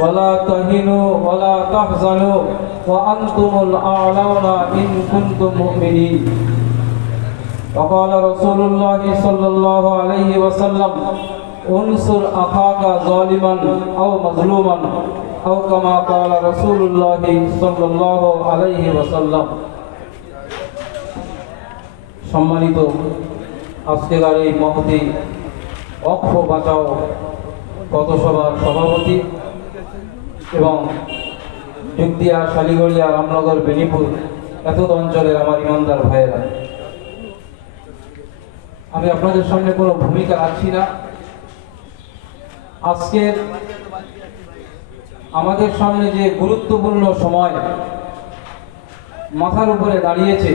ولا تهنوا ولا تحزنوا وأنتم الأعلون إن كنتم مؤمنين. وقال رسول الله صلى الله عليه وسلم: انصر أخاك ظالما أو مظلوما، أو كما قال رسول الله صلى الله عليه وسلم. সম্মানিত আজকের এই মহতি অক্ষ বাঁচাও পথসভার সভাপতি এবং যুগদিয়া, শালিগড়িয়া, রামনগর, বেনিপুর এত অঞ্চলের আমার ইমানদার ভাইয়েরা, আমি আপনাদের সামনে কোনো ভূমিকা রাখছি না। আজকের আমাদের সামনে যে গুরুত্বপূর্ণ সময় মাথার উপরে দাঁড়িয়েছে,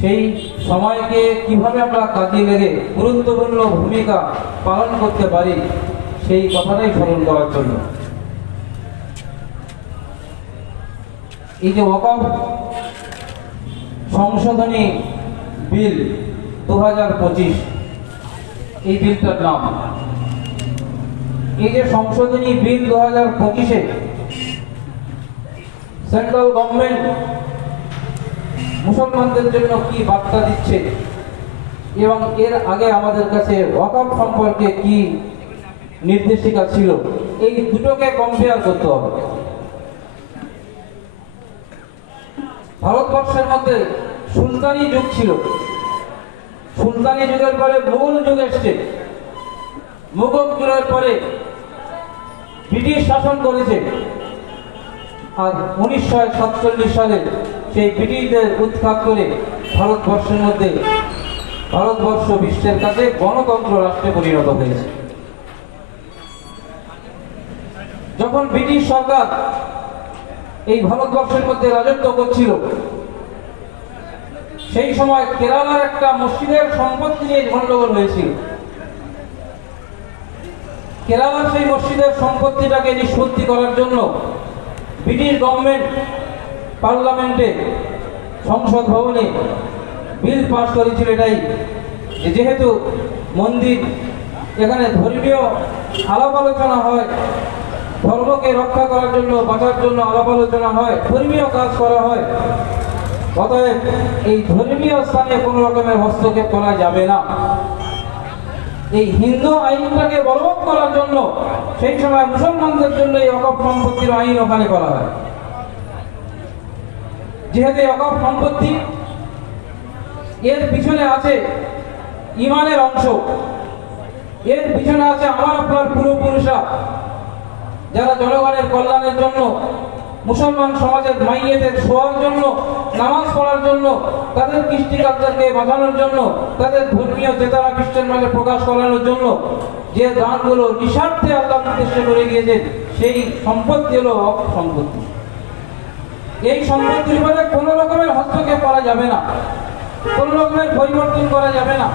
সেই সময়কে কিভাবে আমরা কাজে লেগে গুরুত্বপূর্ণ ভূমিকা পালন করতে পারি, সেই কথাটাই স্মরণ করার জন্য। এই যে ওয়াকফ সংশোধনী বিল 2025, এই বিলটার নাম, এই যে সংশোধনী বিল 2025-এ সেন্ট্রাল গভর্নমেন্ট মুসলমানদের জন্য কি বার্তা দিচ্ছে এবং এর আগে আমাদের কাছে ওয়াকফ সম্পর্কে কি নির্দেশিকা ছিল, এই দুটোকে কম্পেয়ার করতে হবে। ভারতবর্ষের মধ্যে সুলতানি যুগ ছিল, সুলতানি যুগের পরে মুঘল যুগ এসছে, মুঘল যুগের পরে ব্রিটিশ শাসন করেছে, আর 1947 সালে সেই ব্রিটিশদের উৎখাত করে ভারতবর্ষের মধ্যে ভারতবর্ষ বিশ্বের কাছে গণতন্ত্র রাষ্ট্রে পরিণত হয়েছে। যখন ব্রিটিশ সরকার এই ভারতবর্ষের মধ্যে রাজত্ব করছিল, সেই সময় কেরালার একটা মসজিদের সম্পত্তি নিয়ে গন্ডগোল হয়েছিল। কেরালার সেই মসজিদের সম্পত্তিটাকে নিষ্পত্তি করার জন্য ব্রিটিশ গভর্নমেন্ট পার্লামেন্টে সংসদ ভবনে বিল পাস করেছিল এটাই যে যেহেতু মন্দির এখানে ধর্মীয় আলাপ আলোচনা হয়, ধর্মকে রক্ষা করার জন্য বাঁচার জন্য আলাপ আলোচনা হয়, ধর্মীয় কাজ করা হয়, অতএব এই ধর্মীয় স্থানে কোনো রকমের হস্তক্ষেপ করা যাবে না। এই হিন্দু আইনটাকে বলবৎ করার জন্য সেই সময় মুসলমানদের জন্য এই অকপ সম্পত্তির আইন ওখানে করা হয়। যেহেতু এই অকপ সম্পত্তি এর পিছনে আছে ইমানের অংশ, এর পিছনে আছে আমার আপনার পূর্বপুরুষরা যারা জনগণের কল্যাণের জন্য, মুসলমান সমাজের মাইয়েদের শোয়ার জন্য, নামাজ পড়ার জন্য, তাদের কৃষ্টি কালচারকে বাঁচানোর জন্য, তাদের ধর্মীয় চেতনা খ্রিস্টান মাঝে প্রকাশ করানোর জন্য যে দানগুলো নিঃস্বার্থে আল্লাহ নির্দিষ্ট করে গিয়েছেন, সেই সম্পত্তি হলো অকপ সম্পত্তি। এই সম্পত্তির উপরে কোনো রকমের হস্তক্ষেপ করা যাবে না, কোনো রকমের পরিবর্তন করা যাবে না।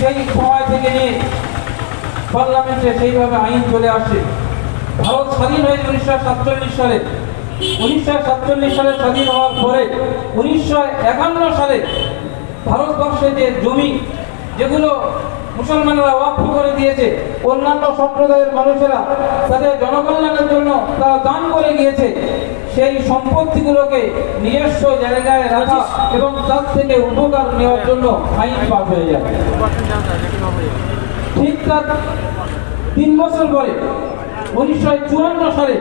সেই সময় থেকে নিয়ে পার্লামেন্টে সেইভাবে আইন চলে আসে। ভারত স্বাধীন হয়েছে 1947 সালে। 1947 সালে স্বাধীন হওয়ার পরে 1951 সালে ভারতবর্ষে যে জমি যেগুলো মুসলমানরা ওয়াকফ করে দিয়েছে, অন্যান্য সম্প্রদায়ের মানুষেরা তাদের জনকল্যাণের জন্য তারা দান করে গিয়েছে, সেই সম্পত্তিগুলোকে নিজস্ব জায়গায় রাখা এবং তার থেকে উপকার নেওয়ার জন্য আইন পাস হয়ে যাবে। ঠিক তার 3 বছর পরে 1954 সালে